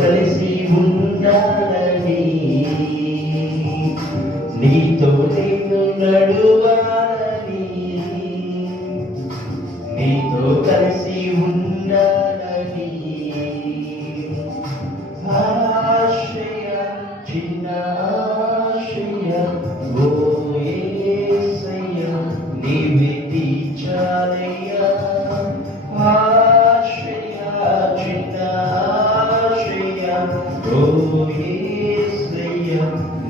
కలిసి ఉండాలని, నీతో నేను నడువాలని, నీతో కలిసి ఉండాలని. ఆశ్రయ చిన్న ఆశ్రయ ఓ యేసయ్య నీవే తీర్చాలయ్యా. ఆశ్రయ చిన్న ఆశ్రయ ఓ యేసయ్య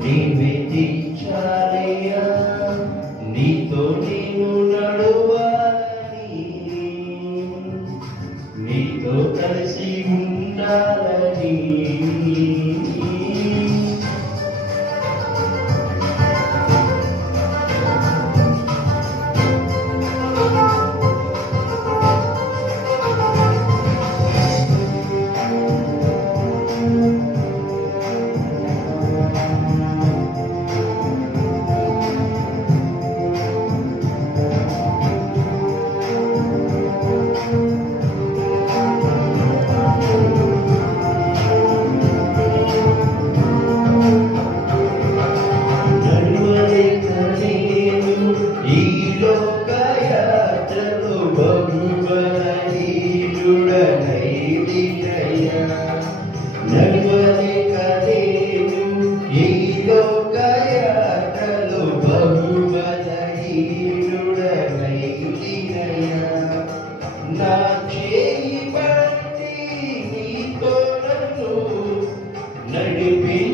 నీవే తీర్చాలయ్యా. నీతో నేను నడువాలని, నీతో కలిసి ఉండాలని.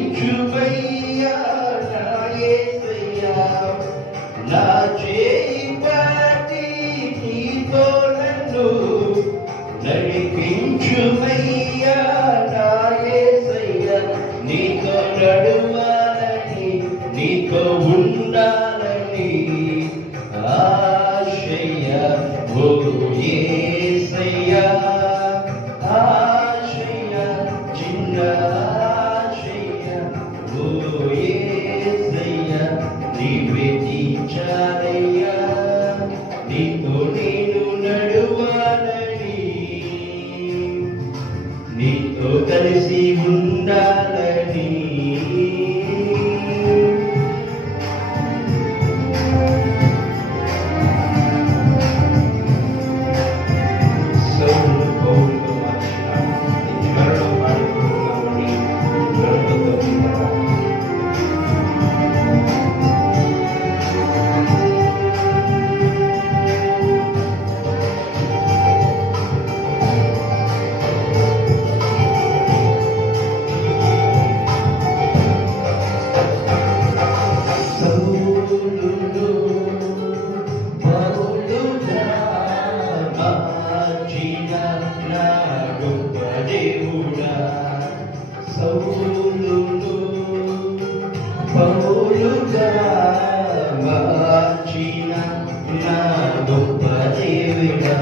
నడిపించుమయ్యా నా యేసయ్యా, నా చేయి పట్టి నీతో నన్ను నడిపించుమయ్యా నా యేసయ్యా. నీతో నడువాలని, నీతో ఉండాలని. ఆశ్రయ ఓ యేసయ్యా, ఆశ్రయ చిన్న ఆశ్రయ ఓ యేసయ్య నీవే తీర్చాలయ్యా. నీతో నేను నడువాలని, నీతో కలిసి ఉండాలని. పౌలుగా మార్చిన నా గొప్ప దేవుడా,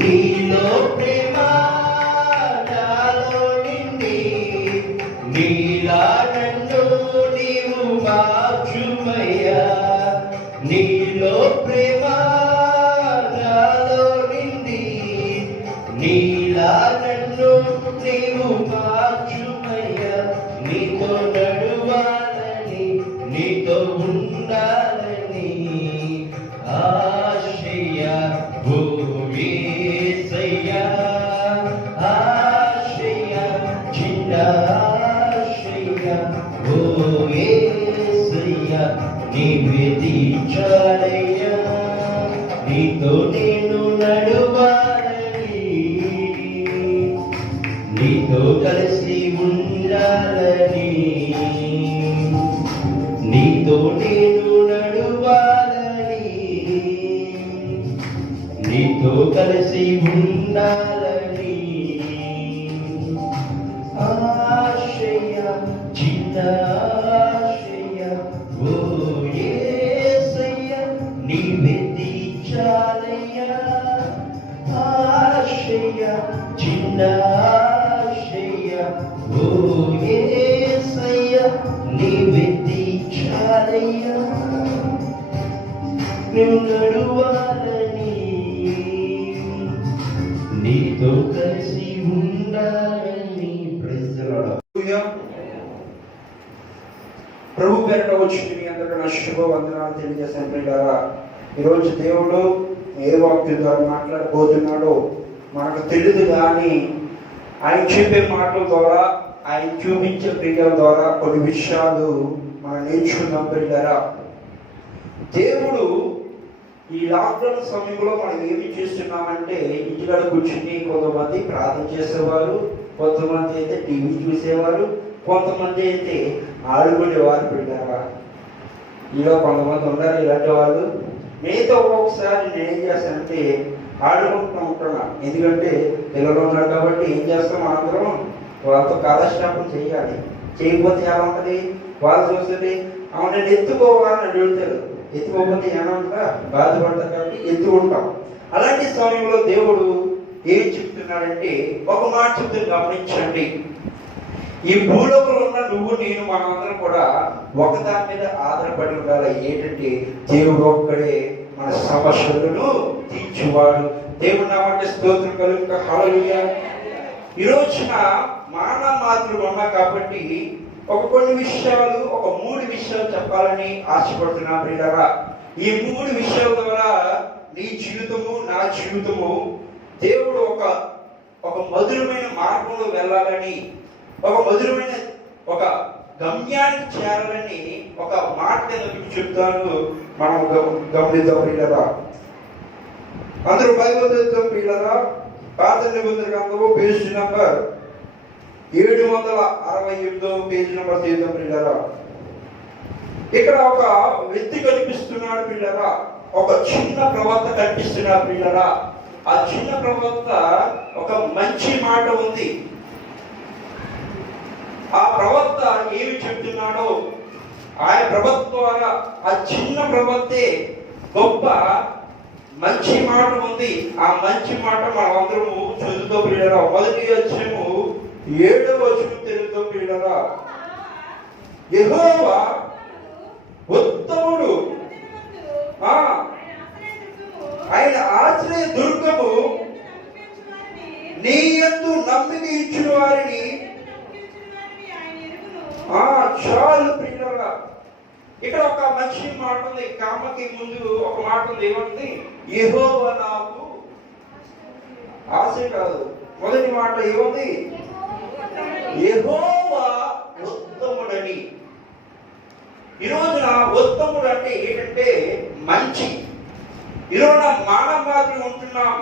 నీలో ప్రేమ నాలో నిండి, నీలా నన్ను నీవు మార్చుమయ్యా. నీలో ప్రేమ నాలో నిండి, నీలా నన్ను నీవు మార్చుమయ్యా. నీతో నడువాలని, నీతో ఉండాలని. ఆశ్రయ ఓ యేసయ్యా, ఆశ్రయ చిన్న ఆశ్రయ ఓ యేసయ్య నీవే తీర్చాలయ్యా. నీతో నేను నడువాలని, నీతో కలిసి ఉండాలని. నీతో నేను నడువాలని, నీతో కలిసి ఉండాలని. ఆశ్రయ చిన్న ఆశ్రయ ఓ యేసయ్య నీవే తీర్చాలయ్యా. ఆశ్రయ చిన్న ఆశ్రయ ఓ యేసయ్య నీవే తీర్చాలయ్యా. నువ్వు నడువాలని, నీతో కలిసి ఉండాలని. ప్రభు పేరిట వచ్చి మీ అందరికీ నా శుభవందనాలు తెలియజేస్తాను ప్రియులారా. ఈరోజు దేవుడు ఏ వాక్యం ద్వారా మాట్లాడబోతున్నాడో మనకు తెలియదు, కానీ ఆయన చెప్పే మాటల ద్వారా, ఆయన చూపించే క్రియల ద్వారా కొన్ని విషయాలు మనం నేర్చుకుందాం ప్రియులారా. దేవుడు ఈ లాక్డౌన్ సమయంలో మనం ఏమి చేస్తున్నామంటే, ఇంటికాడ కూర్చుని కొంతమంది ప్రార్థన చేసేవారు, కొంతమంది అయితే టీవీ చూసేవారు, కొంతమంది అయితే ఆడుకునేవారు పిల్లరా. ఇలా కొంతమంది ఉన్నారు ఇలాంటి వాళ్ళు. మీతో ఒక్కొక్కసారి నేను ఏం చేస్తానంటే ఆడుకుంటూ ఉంటున్నా, ఎందుకంటే పిల్లలు ఉన్నారు కాబట్టి ఏం చేస్తాం, అందరం వాళ్ళతో కాలక్షేపం చేయాలి. చేయకపోతే ఎలా ఉంటుంది, వాళ్ళు చూస్తుంది అవును నేను ఎత్తుకోవాలని అడుగుతారు, ఎత్తుకోకపోతే ఏమంటా బాధపడతారు కాబట్టి ఎత్తుకుంటాం. అలాంటి సమయంలో దేవుడు ఏం చెప్తున్నాడంటే ఒక మాట చెప్తే గమనించండి. ఈ భూలోకంలో ఉన్న నువ్వు నేను మనందరం కూడా ఒకదాని మీద ఆధారపడి ఉండాలి. ఏంటంటే దేవుడు ఒక్కడే మన సమస్యలను తీర్చువాడు. దేవుడు నామంటే స్తోత్రం కలుగుగా. హల్లెలూయా. ఈ రోజున మానవ మాత్రులు ఉన్నా కాబట్టి కొన్ని విషయాలు, ఒక 3 విషయాలు చెప్పాలని ఆశపడుతున్నా ప్రియులారా. ఈ 3 విషయాల ద్వారా నీ జీవితము, నా జీవితము దేవుడు ఒక మధురమైన మార్గంలో వెళ్ళాలని, ఒక మధురమైన ఒక గమ్యానికి చేరాలని ఒక మాట మీకు చెప్తాను. మనం గమనిద్దాం ప్రియులారా. అందరూ బైబిల్ చదువుతాం ప్రియులారా. పాత నిబంధన గ్రంథము పేజ్ నంబర్ 768 పేజ్ నంబర్ చేద్దాం ప్రియులారా. ఇక్కడ ఒక వ్యక్తి కనిపిస్తున్నాడు ప్రియులారా. ఒక చిన్న ప్రవక్త కనిపిస్తున్నాడు ప్రియులారా. ఆ చిన్న ప్రవక్త ఒక మంచి మాట ఉంది. ఆ ప్రవక్త ఏమి చెప్తున్నాడో ఆయన ప్రవక్త ద్వారా ఆ చిన్న ప్రవక్తే గొప్ప మంచి మాట ఉంది. ఆ మంచి మాట మనమందరము చదువుతూ ప్రియులారా. మొదటి అధ్యాయము 7వ వచనం తెలుగుతూ ప్రియులారా. యెహోవా ఉత్తముడు, ఆయన ఆశ్రయ దుర్గము, నీ యందు నమ్మిక ఇచ్చిన వారిని. చాలు ప్రియులారా. ఇక్కడ ఒక మంచి మాట ఉంది. కామకి ముందు ఒక మాట ఉంది. ఏమంటుంది? యెహోవా నాకు ఆశ కాదు. మొదటి మాట ఏముంది? యెహోవా ఉత్తముడని. ఈ రోజున ఉత్తముడు అంటే ఏంటంటే మంచి. ఈరోజు మానవ మాత్రం ఉంటున్నాం.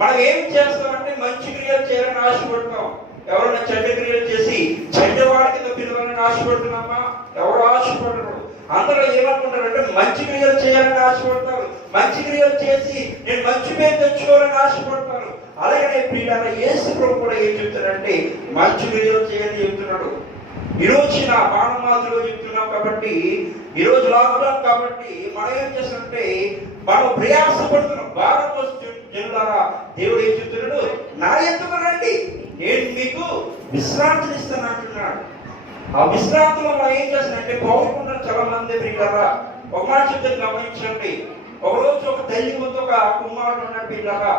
మనం ఏం చేస్తామంటే మంచి క్రియలు చేయాలని ఆశపడతాం. ఎవరైనా చెడ్డ క్రియలు చేసి చెడ్డవాడి కింద పిలవాలని ఆశపడుతున్నామా? ఎవరు ఆశపడరు. అందరూ ఏమనుకుంటారంటే మంచి క్రియలు చేయాలని ఆశపడతారు. మంచి క్రియలు చేసి నేను మంచి పేరు తెచ్చుకోవాలని ఆశపడతారు. అలాగే ప్రియులారా, యేసు ప్రభు కూడా ఏం చెప్తారంటే మంచి క్రియలు చేయాలని చెప్తున్నాడు. ఈ రోజున మానవాదులు చెప్తున్నాం కాబట్టి, ఈ రోజు లాక్డౌన్ కాబట్టి మనం ఏం చేస్తుంటే మనం ప్రయాసపడుతున్నాం. భారం వస్తుంది జనులారా. దేవుడు ఏం చెప్తున్నాడు? నా ఎత్తుకు రండి, నేను మీకు విశ్రాంతిని ఇస్తాను అంటున్నాడు. ఆ విశ్రాంతిలో మనం ఏం చేస్తానంటే పోకుండా చాలా మంది ప్రియులారా. ఒక మాట చెప్తే గమనించండి. ఒకరోజు ఒక తల్లి ముందు ఒక కుమారుడు ఉన్నాడు ప్రియులారా.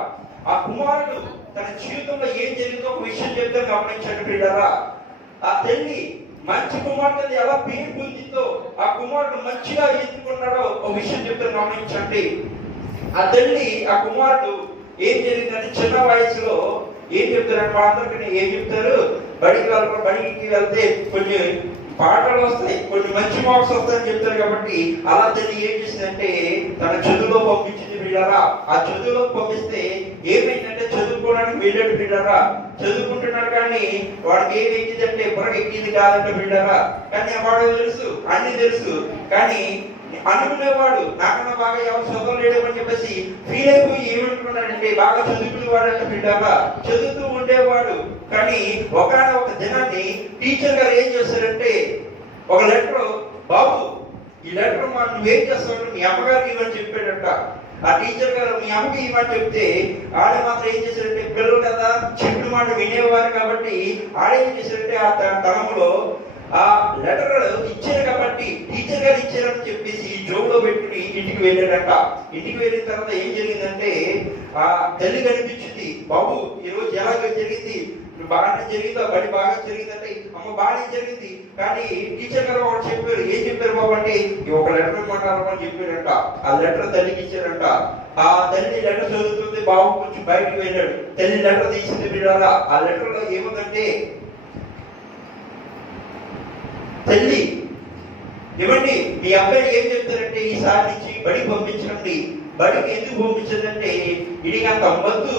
ఆ కుమారుడు తన జీవితంలో ఏం జరిగిందో ఒక విషయం చెప్తే గమనించండి ప్రియులారా. ఆ తల్లి మంచి కుమారుడు ఎలా పేరు పొందిందో, ఆ కుమారుడు మంచిగా ఎత్తుకున్నాడో ఒక విషయం చెప్తే గమనించండి. ఆ తల్లి, ఆ కుమారుడు ఏం జరిగిందంటే చిన్న వయసులో ఏం చెప్తారంటే వాళ్ళందరికీ ఏం చెప్తారు? బడికి వెళ్తే కొన్ని పాటలు వస్తాయి, కొన్ని మంచి మార్క్స్ వస్తాయని చెప్తారు. కాబట్టి అలా తల్లి ఏం చేసిందంటే తన చదువులో పంపించింది పిల్లరా. ఆ చదువులో పంపిస్తే ఏమైందంటే చదువుకోవడానికి వెళ్ళాడు పిల్లరా. చదువుకుంటున్నాడు కానీ వాడికి ఏమి ఎక్కిందంటే బుర్రకు ఎక్కింది కాదంటే పిల్లరా. కానీ వాడు తెలుసు, అన్ని తెలుసు, కానీ అనుకునేవాడు నాకన్నా బాగా ఎవరు చదవలేడమని చెప్పేసి ఫీల్ అయిపోయి ఏమనుకున్నాడంటే బాగా చదువుకునేవాడంటే బిడ్డగా చదువుతూ ఉండేవాడు. కానీ ఒక దినాన్ని టీచర్ గారు ఏం చేశారంటే ఒక లెటర్, బాబు ఈ లెటర్ నువ్వేం చేస్తావు మీ అమ్మగారికి ఇవ్వని చెప్పాడంట. ఆ టీచర్ గారు మీ అమ్మకి ఇవ్వని చెప్తే ఆడ మాత్రం ఏం చేశారంటే పిల్లలు కదా చెట్టు మాట వినేవారు కాబట్టి ఆడేం చేశారంటే ఆ తనములో ఆ లెటర్ ఇచ్చారు కాబట్టి టీచర్ గారు ఇచ్చారని చెప్పేసి జోబులో పెట్టుకుని ఇంటికి వెళ్ళాడట. ఇంటికి వెళ్ళిన తర్వాత ఏం జరిగిందంటే ఆ తల్లి కనిపించింది, బాబు ఈరోజు ఎలాగ జరిగింది, బాగానే జరిగిందా, బడి బాగా జరిగిందంటే అమ్మ బాగానే జరిగింది, కానీ టీచర్ గారు ఒకటి చెప్పారు. ఏం చెప్పారు బాబు అంటే ఒక లెటర్ ఇవ్వమంటారు అని చెప్పారంట. ఆ లెటర్ తల్లికి ఇచ్చారంట. ఆ తల్లి లెటర్ చదువుతుంది, బాబు కొంచెం బయటికి వెళ్ళాడు. తల్లి లెటర్ తీసింది పిల్లరా. ఆ లెటర్ లో ఏముందంటే, తల్లి ఏమండి మీ అబ్బాయి ఏం చెప్తారంటే ఈసారి నుంచి బడికి పంపించండి. బడికి ఎందుకు పంపించదంటే ఇడికి అంత మొద్దు,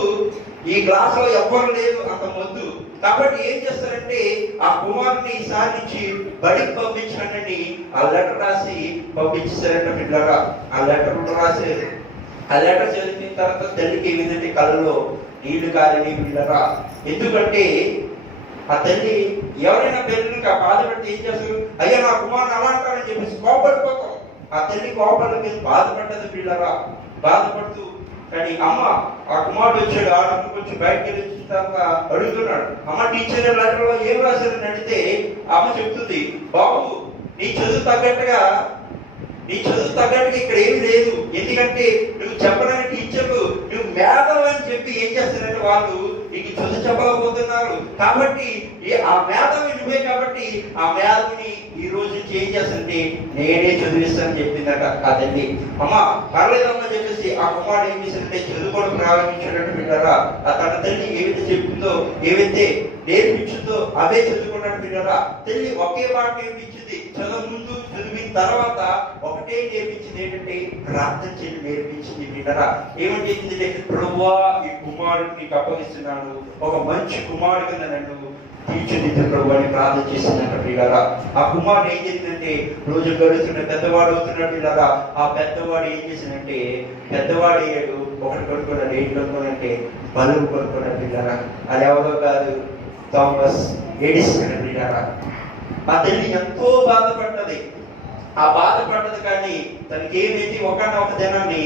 ఈ క్లాస్ లో ఎవ్వరు లేదు, అంత మొద్దు. కాబట్టి ఏం చేస్తారంటే ఆ కుమారుని ఈసారి నుంచి బడికి పంపించండి ఆ లెటర్ రాసి పంపించేశారంట పిల్లరా. ఆ లెటర్ రాశారు. ఆ లెటర్ చదివిన తర్వాత తల్లికి ఏమిందంటే కళ్ళలో నీళ్లు కాలని పిల్లరా. ఎందుకంటే ఆ తల్లి ఎవరైనా పిల్లలకి ఆ బాధపడితే ఏం చేస్తారు, అయ్యా నా కుమారుని అలా అంటారని చెప్పేసి కోపడిపోతాం. ఆ తల్లి కోపడికి బాధపడ్డది పిల్లరా. బాధపడుతూ కానీ అమ్మ ఆ కుమారుడు వచ్చాడు, ఆ రోజు వచ్చి బయటకు వెళ్ళిన తర్వాత అడుగుతున్నాడు, అమ్మ టీచర్ లెటర్ లో ఏం రాశారని అడిగితే అమ్మ చెప్తుంది, బాబు నీ చదువు తగ్గట్టుగా ఇక్కడ ఏమి లేదు. ఎందుకంటే నువ్వు చెప్పడానికి టీచర్లు నువ్వు మేధలు అని చెప్పి ఏం చేస్తారంటే వాళ్ళు నీకు చదువు చెప్పలేకపోతున్నారు. కాబట్టి ఆ మేధవి నువ్వే, కాబట్టి ఆ మేధవిని ఈ రోజు నుంచి ఏం చేస్తానంటే నేనే చదివిస్తానని చెప్పిందట ఆ తల్లి. అమ్మ పర్లేదమ్మా చెప్పేసి ఆ కుమారుడు ఏం చేశారంటే చదువుకోవడం ప్రారంభించాడంటే పిల్లరా. ఆ తన తల్లి ఏవైతే చెప్పిందో, ఏవైతే నేర్పించిందో అవే చదువుకున్నాడు పిల్లరా. తల్లి ఒకే మాట నేర్పించింది, చదువు ముందు చదివిన తర్వాత ఒకటే నేర్పించింది, ఏంటంటే ప్రార్థన చేయడం నేర్పించింది పిల్లరా. ఏమని చెప్పింది, ప్రభువా ఈ కుమారుడిని నీకు అప్పగిస్తున్నాను, ఒక మంచి కుమారుడు కింద నన్ను తీర్చిదిద్దు ప్రభు అని ప్రార్థన చేసిందంట పిల్లరా. ఆ కుమారుడు ఏం చేసిందంటే రోజు గడుస్తున్న పెద్దవాడు అవుతున్నాడు పిల్లరా. ఆ పెద్దవాడు ఏం చేసిందంటే పెద్దవాడు అయ్యాడు. ఒకటి కొనుక్కున్నాడు. ఏంటి కొనుక్కోనంటే బలువు కొనుక్కున్నాడు పిల్లరా. అది ఎవరో కాదు, థామస్ ఎడిసన్ పిల్లరా. ఆ తల్లి ఎంతో బాధపడ్డది. ఆ బాధపడ్డది కానీ తనకి ఏమైంది, ఒకనొక దినాన్ని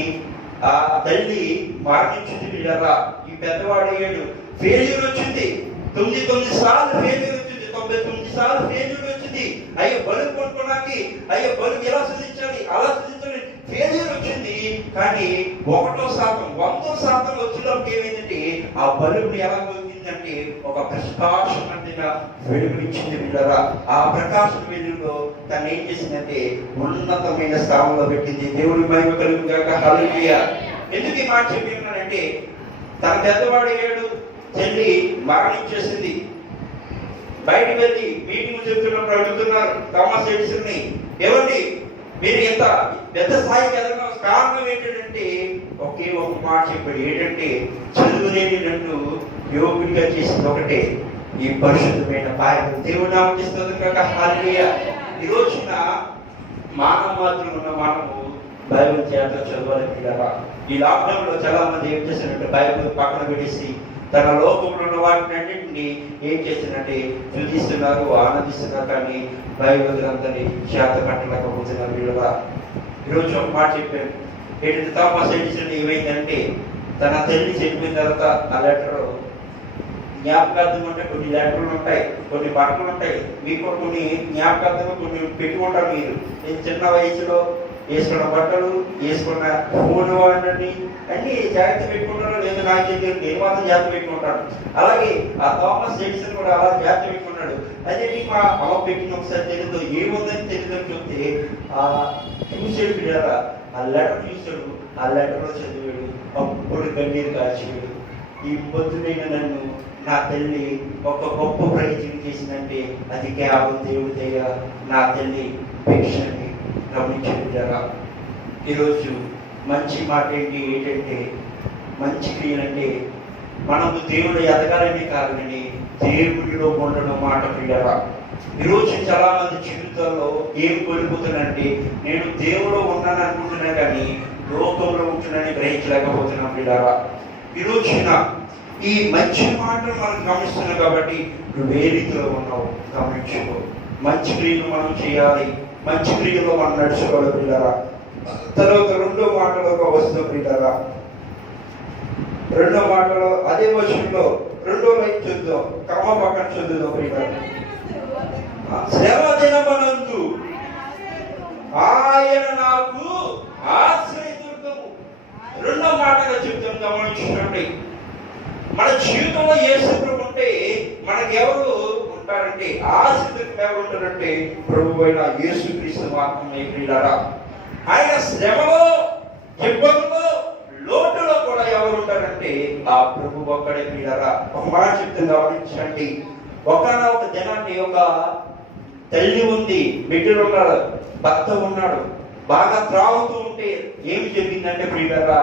ఆ తల్లి మరణించింది పిల్లరా. ఈ పెద్దవాడు అయ్యాడు. ఫెయిల్యూర్ వచ్చింది. 9 సార్లు ఫెయిల్యూర్ వచ్చింది. 99 సార్లు ఫెయిల్యూర్ వచ్చింది. అయ్యో బలుగు కొనుక్కోడానికి, అయ్యో బలుగు ఎలా సుధించాలి, అలా సుధించాలి, ఫెయిల్యూర్ వచ్చింది. కానీ 1% వచ్చినప్పుడు ఏమైందంటే ఆ బలుగుని ఎలా పోయిందంటే ఒక ప్రకాశవంతంగా వెలుగునిచ్చింది పిల్లరా. ఆ ప్రకాశం వెలుగులో తను ఏం చేసిందంటే ఉన్నతమైన స్థానంలో పెట్టింది. దేవుడి మహిమ కలుగుగాక, హల్లెలూయా. ఎందుకు ఈ మాట చెప్పి ఉన్నానంటే తన పెద్దవాడు అయ్యాడు. చెల్లి మరణించేసింది. బయటికి వెళ్ళి మీటింగ్ చెప్తున్నప్పుడు అడుగుతున్నారు థామస్ ఎడిసన్ ని, ఏమండి మీరు ఎంత పెద్ద స్థాయికి ఎదగడం కారణం ఏంటంటే ఒకే ఒక మాట చెప్పాడు, ఏంటంటే చదువు లేని నన్ను యోగుడిగా చేసింది ఒకటే, ఈ పరిశుద్ధమైన బైబిల్. దేవుడు నామం చేస్తుంది కాక, హల్లెలూయా. ఈ రోజున మానవ మాత్రం ఉన్న మనము బైబిల్ చేత చదవాలి పిల్లరా. ఈ లాక్డౌన్ లో చాలా మంది ఏం చేశారంటే బైబిల్ పక్కన పెట్టేసి తన లోకంలో ఉన్న వాటిని అన్నింటినీ ఏం చేస్తున్నట్టే చూపిస్తున్నారు, ఆనందిస్తున్నారు, కానీ బైబిల్ గ్రంథాన్ని చేత పట్టలేకపోతున్నారు పిల్లరా. ఈరోజు ఒక మాట చెప్పాను, ఏంటంటే థామస్ ఎడిసన్ ఏమైందంటే తన తల్లి చెప్పిన తర్వాత ఆ లెటర్ జ్ఞాపకార్థం అంటే కొన్ని లెటర్లు ఉంటాయి, కొన్ని బట్టలు ఉంటాయి, మీకు కొన్ని జ్ఞాపకార్థం కొన్ని పెట్టుకుంటారు. మీరు చిన్న వయసులో వేసుకున్న బట్టలు, వేసుకున్న ఫోన్ వాడిని అన్ని జాగ్రత్త పెట్టుకుంటారు. లేదా నాకు తెలియదు, నేను మాత్రం జాగ్రత్త పెట్టుకుంటాను. అలాగే ఆ థామస్ ఎడిసన్ కూడా అలా జాగ్రత్త పెట్టుకున్నాడు. అదే మా అమ్మ పెట్టిన ఒకసారి తెలియదు, ఏముందని తెలియదని చెప్తే ఆ చూసాడు పిల్లరా. ఆ లెటర్ చూసాడు. ఆ లెటర్లో చదివాడు. అప్పుడు కన్నీరు కాల్చాడు. ఈ పొద్దునైన నన్ను నా తల్లి ఒక గొప్ప ప్రయోజనం చేసిందంటే అది కేవలం దేవుడి దయ. నా తల్లి భిక్షని గమనించారా. ఈరోజు మంచి మాట ఏంటంటే మంచి క్రియలంటే మనము దేవుడు ఎదగాలని కాదని దేవుడిలో ఉండడం మాట పిల్లరా. ఈరోజు చాలా మంది జీవితాల్లో ఏం కోల్పోతున్నానంటే నేను దేవుడు ఉన్నాను అనుకుంటున్నా కానీ లోకంలో ఉంటున్నానని గ్రహించలేకపోతున్నాం పిల్లరా. ఈరోజున ఈ మంచి మాటలు మనం గమనిస్తున్నాం కాబట్టి నువ్వు ఏ రీతిలో ఉన్నావు గమనించుకో. మంచి క్రియలు మనం చేయాలి, మంచి క్రియలో మనం నడుచుకోవాలి పిల్లరా. తర్వాత రెండో మాటలో వస్తూ పిల్లరా, రెండో మాటలో అదే వచనంలో రెండో లైన్ చూద్దాం, క్రమ పక్కన చదువుదాం పిల్లరా. శ్రమ దినమనందు ఆయన నాకు ఆశ్రయదుర్గము. రెండో మాటగా చెప్తాం, గమనించండి. మన జీవితంలో యేసు ప్రభు ఉంటే మనకి ఎవరు ఉంటారంటే, ఆశ్రయదుర్గం ఎవరు ఉంటారంటే ప్రభు అయిన యేసుక్రీస్తు మాత్రమే. ప్రియులారా, ఆయన శ్రమలో, ఇబ్బందులో, లోటులో కూడా ఎవరు ఉంటారంటే ఆ ప్రభు ఒక్కడే. ప్రియులారా, ఒక మాట చెప్తాం, గమనించండి. ఒకనొక దినాన్ని ఒక తల్లి ఉంది, బిడ్డలు ఉన్నాడు, భర్త ఉన్నాడు, బాగా త్రాగుతూ ఉంటే ఏమి జరిగిందంటే ప్రియులారా,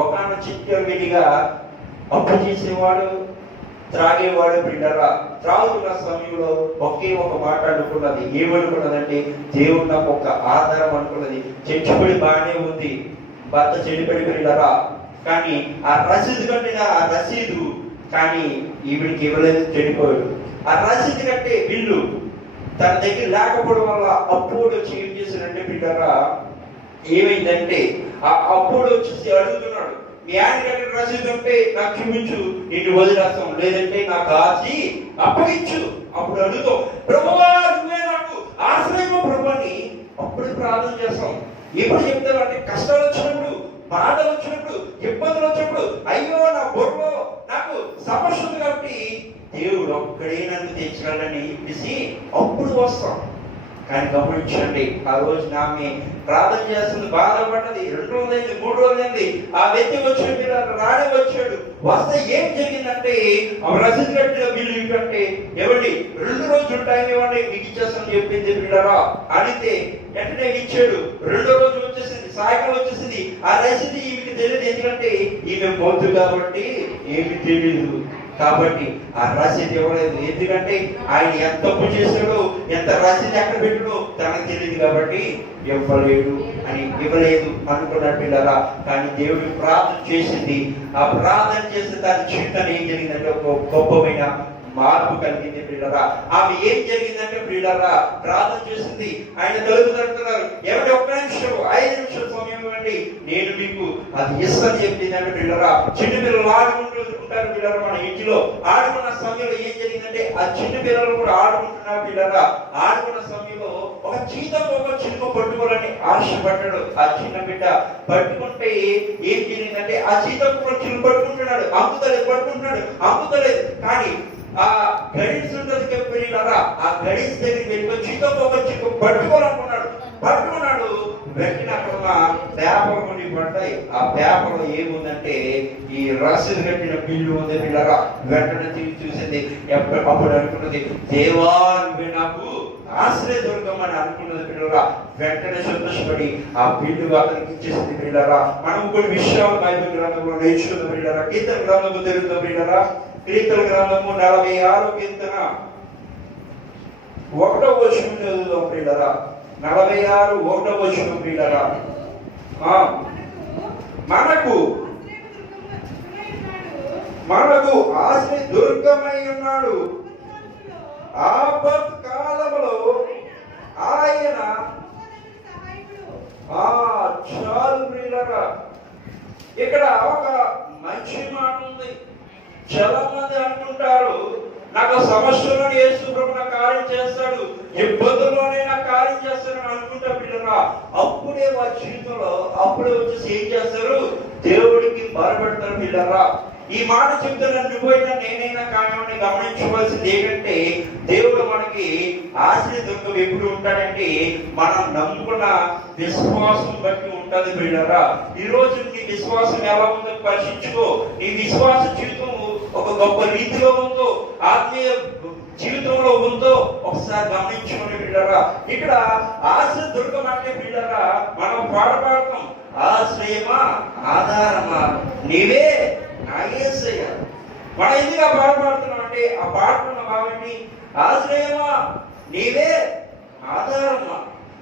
ఒకనొక చిత్తవిడిగా అప్పు చేసేవాడు, త్రాగేవాడు. ప్రియులారా, త్రాగుతున్న సమయంలో ఒకే ఒక మాట అనుకున్నది. ఏమనుకున్నదంటే, దేవుడు నాకు ఒక ఆధారం అనుకున్నది. చచ్చిపడి బాగానే ఉంది, భర్త చెడిపడి. ప్రియులారా, కానీ ఆ రసీదు కట్టిన ఆ రసీదు కానీ ఈవిడికి ఇవ్వలేదు, చెడిపోయాడు. ఆ రసీదు కట్టే బిల్లు తన దగ్గర లేకపోవడం వల్ల అప్పుడు వచ్చి ఏం చేశాడంటే ప్రియులారా, ఏమైందంటే ఆ అప్పుడు వచ్చేసి అడుగుతున్నాడు, మీ ఆయన కట్టిన రసీదు ఉంటే నాకు చూపించు, నిన్ను వదిలేస్తాం, లేదంటే నాకు ఆచి అప్పగించు. అప్పుడు అడుగుతాం, ప్రభువా నువ్వే నాకు ఆశ్రయము ప్రభు అని అప్పుడు ప్రార్థన చేస్తాం. ఎప్పుడు చెప్తామంటే కష్టాలు వచ్చినప్పుడు, బాధలు వచ్చినప్పుడు, ఇబ్బందులు వచ్చినప్పుడు, అయ్యో నా బొర్రలో నాకు సమస్య ఉంది కాబట్టి దేవుడు ఒక్కడే నన్ను తెచ్చగలని చెప్పేసి అప్పుడు వస్తాం. కానీ గమనించండి, ఆ రోజు ఆమె ప్రార్థన చేస్తుంది, బాధపడ్డది. 2 రోజులైంది, 3 రోజులైంది, ఆ వ్యక్తి వచ్చాడు, రానే వచ్చాడు. వస్తే ఏం జరిగిందంటే ఆ రసీదు కట్టిన బిల్లు ఏంటంటే, ఏమండి 2 రోజులు టైం ఇవ్వండి, మీకు ఇచ్చేస్తామని చెప్పింది. పిల్లరా అడిగితే వెంటనే ఇచ్చాడు. 2వ రోజు వచ్చేసింది, సాయంత్రం వచ్చేసింది. ఆ రసీదు ఈమెకి తెలియదు, ఎందుకంటే ఈమె మొద్దు కాబట్టి ఏమి తెలియదు. కాబట్టి ఆ రసీదు ఇవ్వలేదు, ఎందుకంటే ఆయన ఎంత తప్పు చేశాడో, ఎంత రసీదు ఎక్కడ పెట్టాడో తనకు తెలియదు కాబట్టి ఇవ్వలేదు అనుకున్నాడు. పిల్లరా, కానీ దేవుడు ప్రార్థన చేసింది. ఆ ప్రార్థన చేస్తే దాని జీవితాన్ని ఏం జరిగిందంటే ఒక గొప్పమైన మార్పు కలిగింది. ప్రియులారా, ఆమె ఏం జరిగిందంటే ప్రియులారా, ప్రార్థన చేసింది. ఆయన తలుపుతున్నారు, ఎవరి 1 నిమిషం 5 నిమిషాల సమయం ఇవ్వండి, నేను మీకు అది ఇస్తాను చెప్పిందంటే ప్రియులారా. చిన్న పిల్లలు ఆడుకుంటూ ఉంటారు పిల్లలు, మన ఇంటిలో ఆడుకున్న సమయంలో ఏం జరిగిందంటే ఆ చిన్న పిల్లలు కూడా ఆడుకుంటున్నారు. పిల్లరా, ఆడుకున్న సమయంలో ఒక చిలుక పట్టుకోవాలని ఆశపడ్డాడు. ఆ చిన్న బిడ్డ పట్టుకుంటే ఏం జరిగిందంటే ఆ చిలుక పట్టుకుంటున్నాడు, అమ్ముతలేదు. కానీ ఆ గడిస్ ఉన్నది చెప్పినారా, ఆ గడిస్ దగ్గరికి వెళ్ళి చిలుక పట్టుకున్నాడు. వెంటనే అక్కడ ఉన్న పేపర్ కొన్ని పడ్డాయి. ఆ పేపర్ లో ఏముందంటే ఈ రసీదు కట్టిన బిల్లు ఉంది. పిల్లరా, వెంటనే తిరిగి చూసింది. అప్పుడు అనుకున్నది, దేవా నువ్వే నాకు ఆశ్రయ దుర్గమని అనుకున్నది. పిల్లరా, వెంటనే సంతోషపడి ఆ బిల్లు అతనికి ఇచ్చేసింది. పిల్లరా, మనం కొన్ని విషయాలు బైబిల్ గ్రంథంలో నేర్చుకుందాం. పిల్లరా, కీర్తన గ్రంథము తెలుగుతాం. పిల్లరా, కీర్తన గ్రంథము 46 కీర్తన 1వ వచనం చదువుదాం. పిల్లరా, 46 1వ వచనం. పిల్లరా, మనకు ఆశ్రయ దుర్గమై ఉన్నాడు, ఆపత్ కాలములో ఆయన చాలు. ప్రియులారా, ఇక్కడ ఒక మంచి మాట ఉంది. చాలా మంది అనుకుంటారు, నాకు సమస్యలో యేసు ప్రభు నా కార్యం చేస్తాడు, ఇబ్బందుల్లోనే నా కార్యం చేస్తాడు అనుకుంటా. పిల్లరా, అప్పుడే వారి జీవితంలో అప్పుడే వచ్చేసి ఏం చేస్తారు, దేవుడికి మొరపెడతారు. పిల్లరా, ఈ మాట చెప్తున్నా నువ్వైనా నేనైనా కానివ్వండి, గమనించవలసింది ఏంటంటే దేవుడు మనకి ఆశ్రయ దుర్గం ఎప్పుడు ఉంటాడంటే మనం నమ్ముకున్న విశ్వాసం బట్టి ఉంటది. పిల్లరా, ఈ రోజు నీ విశ్వాసం ఎలా ఉందో పరీక్షించుకో. నీ విశ్వాస జీవితం ఒక గొప్ప రీతిలో ఉందో, ఆత్మీయ జీవితంలో ఉందో ఒకసారి గమనించుకోండి. పిల్లరా, ఇక్కడ ఆశ్రయ దుర్గం అంటే పిల్లరా మనం పాడతాం, ఆశ్రయమా ఆధారమా నీవే నా యేసయ్య. మనం ఎందుకు బాధపడుతున్నాం అంటే ఆ పాడుతున్న భావాన్ని ఆశ్రయమా నీవే ఆధారమా.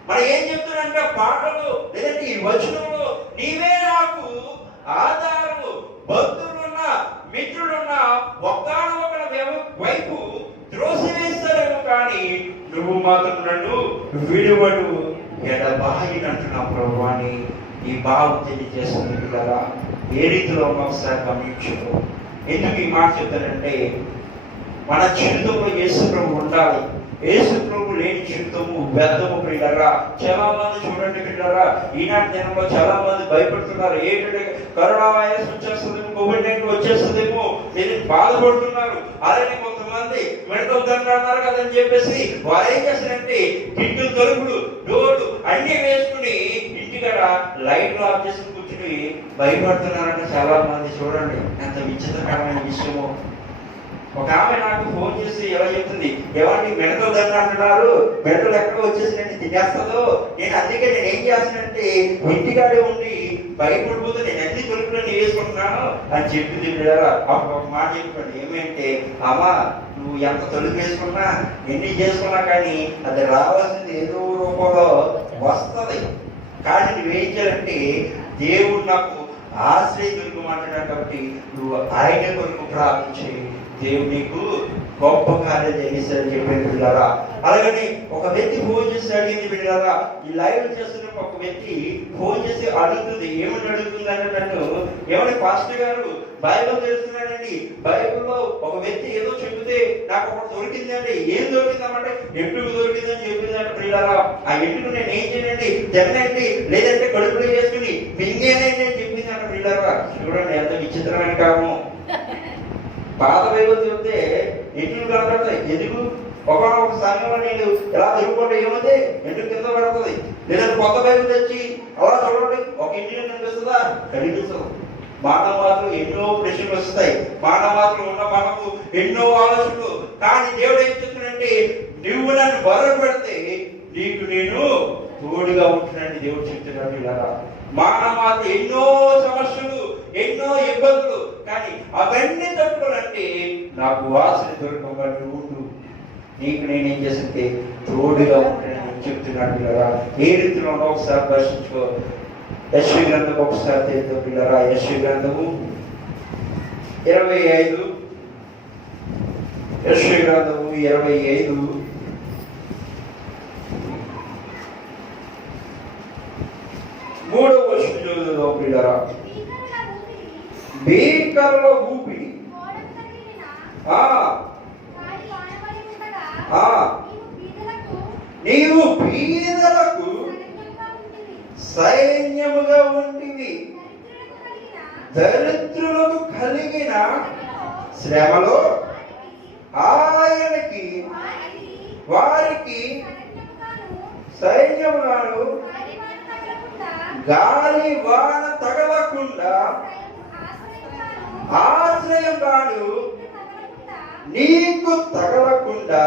మనం ఏం చెప్తున్నారంటే పాటలు లేదంటే ఈ వచనంలో నీవే నాకు ఆధారము. బంధువులున్నా మిత్రులున్నా ఒక్కనొకరి వైపు త్రోసివేస్తారేమో కానీ నువ్వు మాత్రం నన్ను విడువడు ఎడబాయినంటున్నా ప్రభు అని ఈ భావం తెలియజేస్తుంది. పిల్లరా, ఏ రీతిలో ఒకసారి గమనించు. ఎందుకు ఈ మాట చెప్తానంటే మన జీవితంలో యేసు ప్రభు ఉండాలి. యేసు ప్రభు లేని జీవితము వ్యర్థము ప్రియులారా. చాలా మంది చూడండి ప్రియులారా, ఈనాటి దినంలో చాలా మంది భయపడుతున్నారు. ఏంటంటే కరోనా వైరస్ వచ్చేస్తుందేమో, కోవిడ్-19 వచ్చేస్తుందేమో, దీన్ని బాధపడుతున్నారు. అలానే కొంతమంది మెడికల్ దండ అన్నారు కదని చెప్పేసి వారు ఏం చేస్తారంటే కిటికీలు, తలుపులు, డోర్లు అన్ని వేసుకుని ఇంటికాడ లైట్లు ఆఫ్ చేసుకుని కూర్చుని భయపడుతున్నారంటే చాలా మంది. చూడండి ఎంత విచిత్రకరమైన విషయము. ఒక ఆమె నాకు ఫోన్ చేసి ఎలా చెప్తుంది, ఏమండి మెడకలు దండ అంటున్నారు, మెడలు ఎక్కడో వచ్చేసి నేను తినేస్తుందో, నేను అందుకే నేను ఏం చేస్తానంటే ఇంటికాడే ఉండి భయపడిపోతే నేను అన్ని తొలుపులన్నీ వేసుకుంటున్నాను అని చెప్పింది. అప్పుడు ఒక మాట చెప్పండి, ఏమంటే అమ్మా నువ్వు ఎంత తొలుపు వేసుకున్నా ఎన్ని చేసుకున్నా కానీ అది రావాల్సింది ఏదో రూపంలో వస్తుంది. కానీ నువ్వేం చేయాలంటే దేవుడు నాకు ఆశ్రయ దొరకమంటున్నాడు కాబట్టి నువ్వు ఆయన కొరకు ప్రార్థించి దేవుడు నీకు గొప్ప కార్యం చేస్తారని చెప్పేది బిడ్డలారా. అలాగని ఒక వ్యక్తి ఫోన్ చేసి అడిగింది బిడ్డలారా, ఈ లైవ్ చేస్తున్న ఒక వ్యక్తి ఫోన్ చేసి అడుగుతుంది, ఏమని అడుగుతుంది అంటే నన్ను, ఏమని పాస్టర్ గారు బైబిల్ తెలుస్తున్నాడండి, బైబిల్లో ఒక వ్యక్తి ఏదో చెబితే నాకు ఒకటి దొరికిందండి, ఏం దొరికిందన్నమాట ఎంటుకు దొరికిందని చెప్పిందంటే బిడ్డలారా, ఆ ఎంటుకు నేను ఏం చేయనండి, తినండి లేదంటే కడుపులో చేసుకుని మింగేనండి అని చెప్పింది అంటే బిడ్డలారా. చూడండి ఎంత విచిత్రమైన కాము. పాత బైబిల్ చెప్తే ఎంటులు కనపడతాయి. ఎందుకు? ఒక సమయంలో నేను ఎలా తిరుగుకుంటే ఏమైతే ఎంటు కింద పడుతుంది. లేదంటే కొత్త బైబిల్ తెచ్చి అలా చూడండి ఒక ఇంటిని కనిపిస్తుందా? కనిపిస్తుంది. మానవ మాత్రం ఎన్నో ప్రశ్నలు వస్తాయి, మానవ మాత్రం ఉన్న మనకు ఎన్నో ఆలోచనలు. కానీ దేవుడు ఏం చెప్తున్నాడంటే నువ్వు నన్ను బర్ర పెడితే నీకు నేను తోడుగా ఉంటున్నాను దేవుడు చెప్తున్నాడు. ఇలా మానవ మాత్రం ఎన్నో సమస్యలు, ఎన్నో ఇబ్బందులు, కానీ అవన్నీ తట్టుకోవాలంటే నాకు వాసన దొరకమని ఉండు, నీకు నేనేం చేస్తుంటే తోడుగా ఉంటానని చెప్తున్నాడు పిల్లరా. ఏ రీతిలో ఒకసారి దర్శించుకో. యెషయా గ్రంథం ఒకసారి తెద్దాం పిల్లరా. యెషయా గ్రంథము 25, యెషయా గ్రంథము 25 3వ వచనం చదువుదాం పిల్లరా. భీకరుల ఊపిరి నీవు బీదలకు సైన్యముగా ఉంటివి, దరిద్రులకు కలిగిన శ్రమలో ఆయనకి వారికి సైన్యముగాను గాలి వాన తగలకుండా ఆశ్రయం కాదు, నీకు తగలకుండా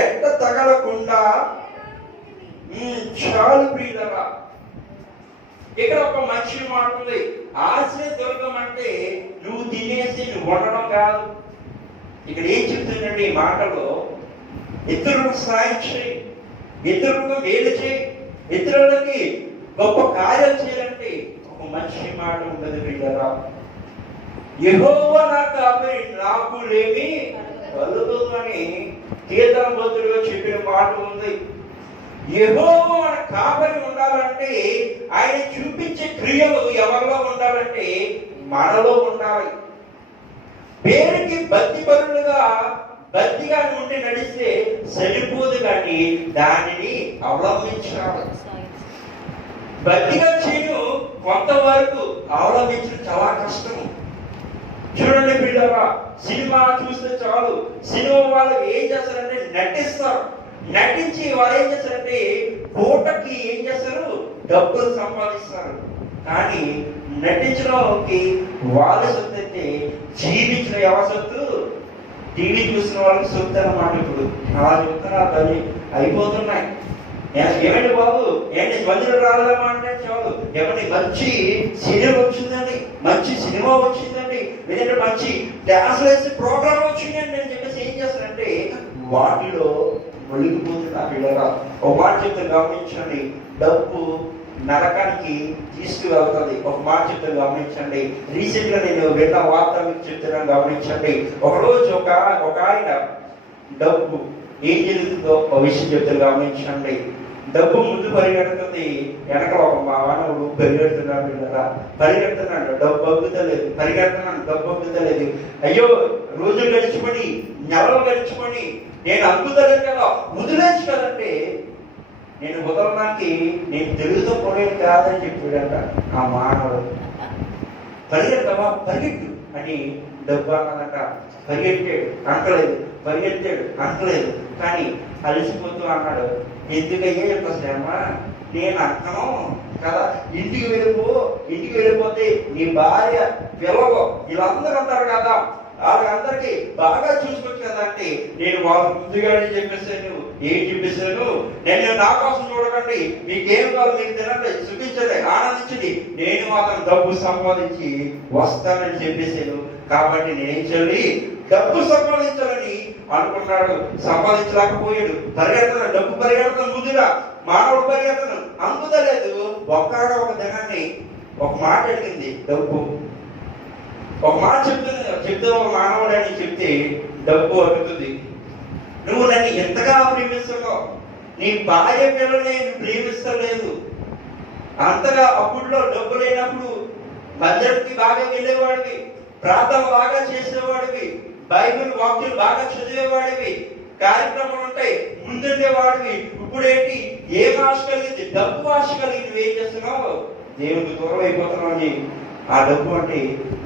ఎట్ట తగలకుండా చాలు ప్రియులరా. ఇక్కడ ఒక మంచి మాట ఉంది. ఆశ్రయ దొరకం అంటే నువ్వు తినేసి నువ్వు ఉండడం కాదు. ఇక్కడ ఏం చెప్తుందండి ఈ మాటలో, ఇతరులకు సాయం చేయి, ఇతరులకు మేలు చేయి, ఇతరులకి గొప్ప కార్యం చేయాలంటే ఒక మంచి మాట ఉండదు ప్రియులరా. యెహోవా నా కాపరి, నాకు లేమి కలుగుతుందని కీర్తనబద్ధుడిగా చెప్పిన మాట ఉంది. యెహోవా మన కాపరి ఉండాలంటే ఆయన చూపించే క్రియలు ఎవరిలో ఉండాలంటే మనలో ఉండాలి. పేరుకి భక్తిపరులుగా భక్తిగా ఉండి నడిస్తే సరిపోదు, కానీ దానిని అవలంబించాలి. భక్తిగా చేయను కొంతవరకు, అవలంబించడం చాలా కష్టము. చూడండి పిల్లరా, సినిమా చూస్తే చాలు, సినిమా వాళ్ళు ఏం చేస్తారంటే నటిస్తారు. నటించి వాళ్ళు ఏం చేస్తారంటే పూటకి ఏం చేస్తారు, డబ్బులు సంపాదిస్తారు. కానీ నటించడానికి వాళ్ళ సొత్తు అయితే జీవించిన ఎవరి సొత్తు? టీవీ చూసిన వాళ్ళకి సొత్తు అన్నమాట. ఇప్పుడు అలా చెప్తున్నారు, తల్లి అయిపోతున్నాయి. ఏమండి బాబు, ఏంటి మందులు రాలేదమ్మా అంటే చాలు, ఏమండి మంచి సీరియల్ వచ్చిందండి, మంచి సినిమా వచ్చిందండి, లేదంటే మంచి డాన్స్ వేసే ప్రోగ్రామ్ వచ్చిందండి అని చెప్పేసి ఏం చేస్తారంటే వాటిలో ఒలిగిపోతున్న పిల్లరా. ఒక మాట చెప్తే గమనించండి, డబ్బు నరకానికి తీసుకువెళ్తుంది. ఒక మాట చెప్తే గమనించండి. రీసెంట్ గా నేను విన్న వార్త మీకు చెప్తున్నాను, గమనించండి. ఒకరోజు ఒక ఆయన డబ్బు ఏం జరుగుతుందో ఒక విషయం చెప్తే గమనించండి. డబ్బు ముందు పరిగెడుతుంది, వెనక ఒక మానవుడు పరిగెడుతున్నాడు కదా, పరిగెడుతున్నాడు, డబ్బు అగ్గుతలేదు, పరిగెడుతున్నాడు, డబ్బు అగ్గుతలేదు. అయ్యో రోజులు గడిచిపోయి, నెలలు గడిచిపోయి, నేను అందుతలేదు కదా, వదిలేచ్చు కదంటే నేను వదలడానికి నేను తెలుగుతో పోలేదు కాదని చెప్పాడంట ఆ మానవుడు. పరిగెడతావా, పరిగెట్టు అని డబ్బు అన్నదంట. పరిగెట్టాడు, అంటలేదు, పరిగెత్తాడు, అంటలేదు. కానీ అలసిపోతూ అన్నాడు, ఎందుకయ్యే యొక్క శ్రమ, నేను అంటాను కదా, ఇంటికి వెళ్ళిపోతే నీ భార్య పిల్లలు వీళ్ళందరూ ఉంటారు కదా, వాళ్ళందరికీ బాగా చూసుకోవచ్చు కదా అంటే నేను వాళ్ళ ముందుగానే చెప్పేసాను. ఏం చెప్పేశాను? నేను నా కోసం చూడకండి, మీకేం కాదు మీకు తినండి, సుఖించండి, ఆనందించండి, నేను మాత్రం డబ్బు సంపాదించి వస్తానని చెప్పేశాను. కాబట్టి నేనేం చేయాలి? డబ్బు సంపాదించాలని అనుకున్నాడు, సంపాదించలేకపోయాడు. పరిగెడతాను, డబ్బు పరిగెడతాను, ముందుగా మానవుడు పరిగెడతాను, అందుతలేదు. ఒక దినాన్ని ఒక మాట అడిగింది డబ్బు. ఒక మాట చెప్తే ఒక మానవుడు అని చెప్తే డబ్బు అడుగుతుంది, నువ్వు నన్ను ఎంతగా ప్రేమిస్తున్నావు, నీ భార్య పిల్లల్ని ప్రేమిస్తలేదు. అంతగా అప్పుడులో డబ్బు లేనప్పుడు మందిరానికి బాగా వెళ్ళేవాడివి, ప్రార్థన బాగా చేసేవాడివి, బైబిల్ వాక్యం బాగా చదివేవాడివి, కార్యక్రమాలు ఉంటాయి ముందుండేవాడివి. ఇప్పుడేంటి, ఏం ఆశ కలిగింది? డబ్బు ఆశ కలిగి నువ్వేం చేస్తున్నావు? దేవుడికి దూరం అయిపోతున్నావు అని. ఆ డబ్బు అంటే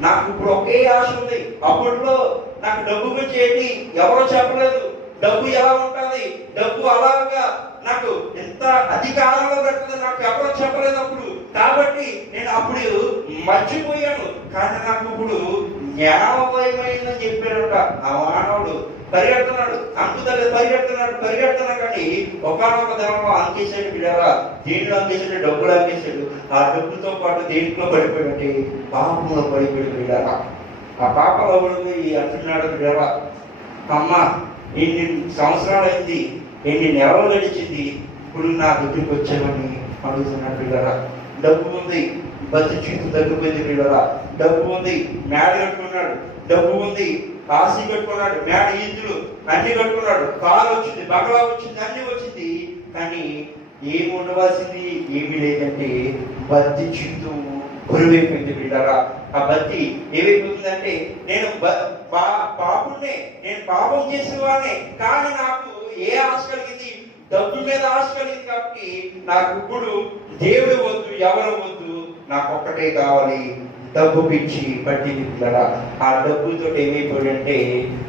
నాకు ఇప్పుడు ఒకే ఆశ ఉంది. అప్పట్లో నాకు డబ్బు గురించి ఏంటి ఎవరో చెప్పలేదు. డబ్బు ఎలా ఉంటుంది, డబ్బు అలాగా నాకు ఎంత అధికారంలో పెడుతుంది నాకు ఎవరో చెప్పలేదు అప్పుడు. కాబట్టి నేను అప్పుడు మర్చిపోయాను. కానీ నాకు ఇప్పుడు జ్ఞానోదయమైందని చెప్పాడట ఆ మానవుడు. పరిగెడుతున్నాడు, పరిగెడుతున్నా కానీ ఒకనొక ధనంలో అంకేసాడు. బిడ్డారా, దేంట్లో అంకేసాడు? డబ్బులు అంకేసాడు. ఆ డబ్బుతో పాటు దేంట్లో పడిపోయాడంటే పాపంలో పడిపోయాడు. బిడ్డారా, ఆ పాపంలో పడిపోయి అంటున్నాడు, బిడ్డారా, అమ్మ ఎన్ని సంవత్సరాలు అయింది, ఎన్ని నెలలు గడిచింది, ఇప్పుడు నా దగ్గరికి వచ్చామని అడుగుతున్నాడు. బిడ్డారా, డబ్బు ఉంది, బతి చుట్టూ తగ్గిపోయింది. బిడ్డారా, డబ్బు ఉంది, మేడ కట్టుకున్నాడు, డబ్బు ఉంది, ఆశ కట్టుకున్నాడు, మేడ ఈదులు అన్ని కట్టుకున్నాడు, కారు వచ్చింది, బంగ్లా వచ్చింది, అన్ని వచ్చింది. కానీ ఏమి ఉండవలసింది ఏమి లేదంటే బతి చుట్టూ గురువైపోయింది. బిడ్డారా, ఆ బతి ఏమైపోతుందంటే నేను పాపుణ్ణే, నేను పాపం చేసిన వాడినే, కానీ నాకు ఏ ఆశ కలిగింది? డబ్బు మీద ఆశ కలిగింది. కాబట్టి నాకు ఇప్పుడు దేవుడు వద్దు, ఎవరు వద్దు, నాకు ఒక్కటే కావాలి, డబ్బు పిచ్చి పట్టింది. పిల్లరా, ఆ డబ్బుతో ఏమైపోయాడంటే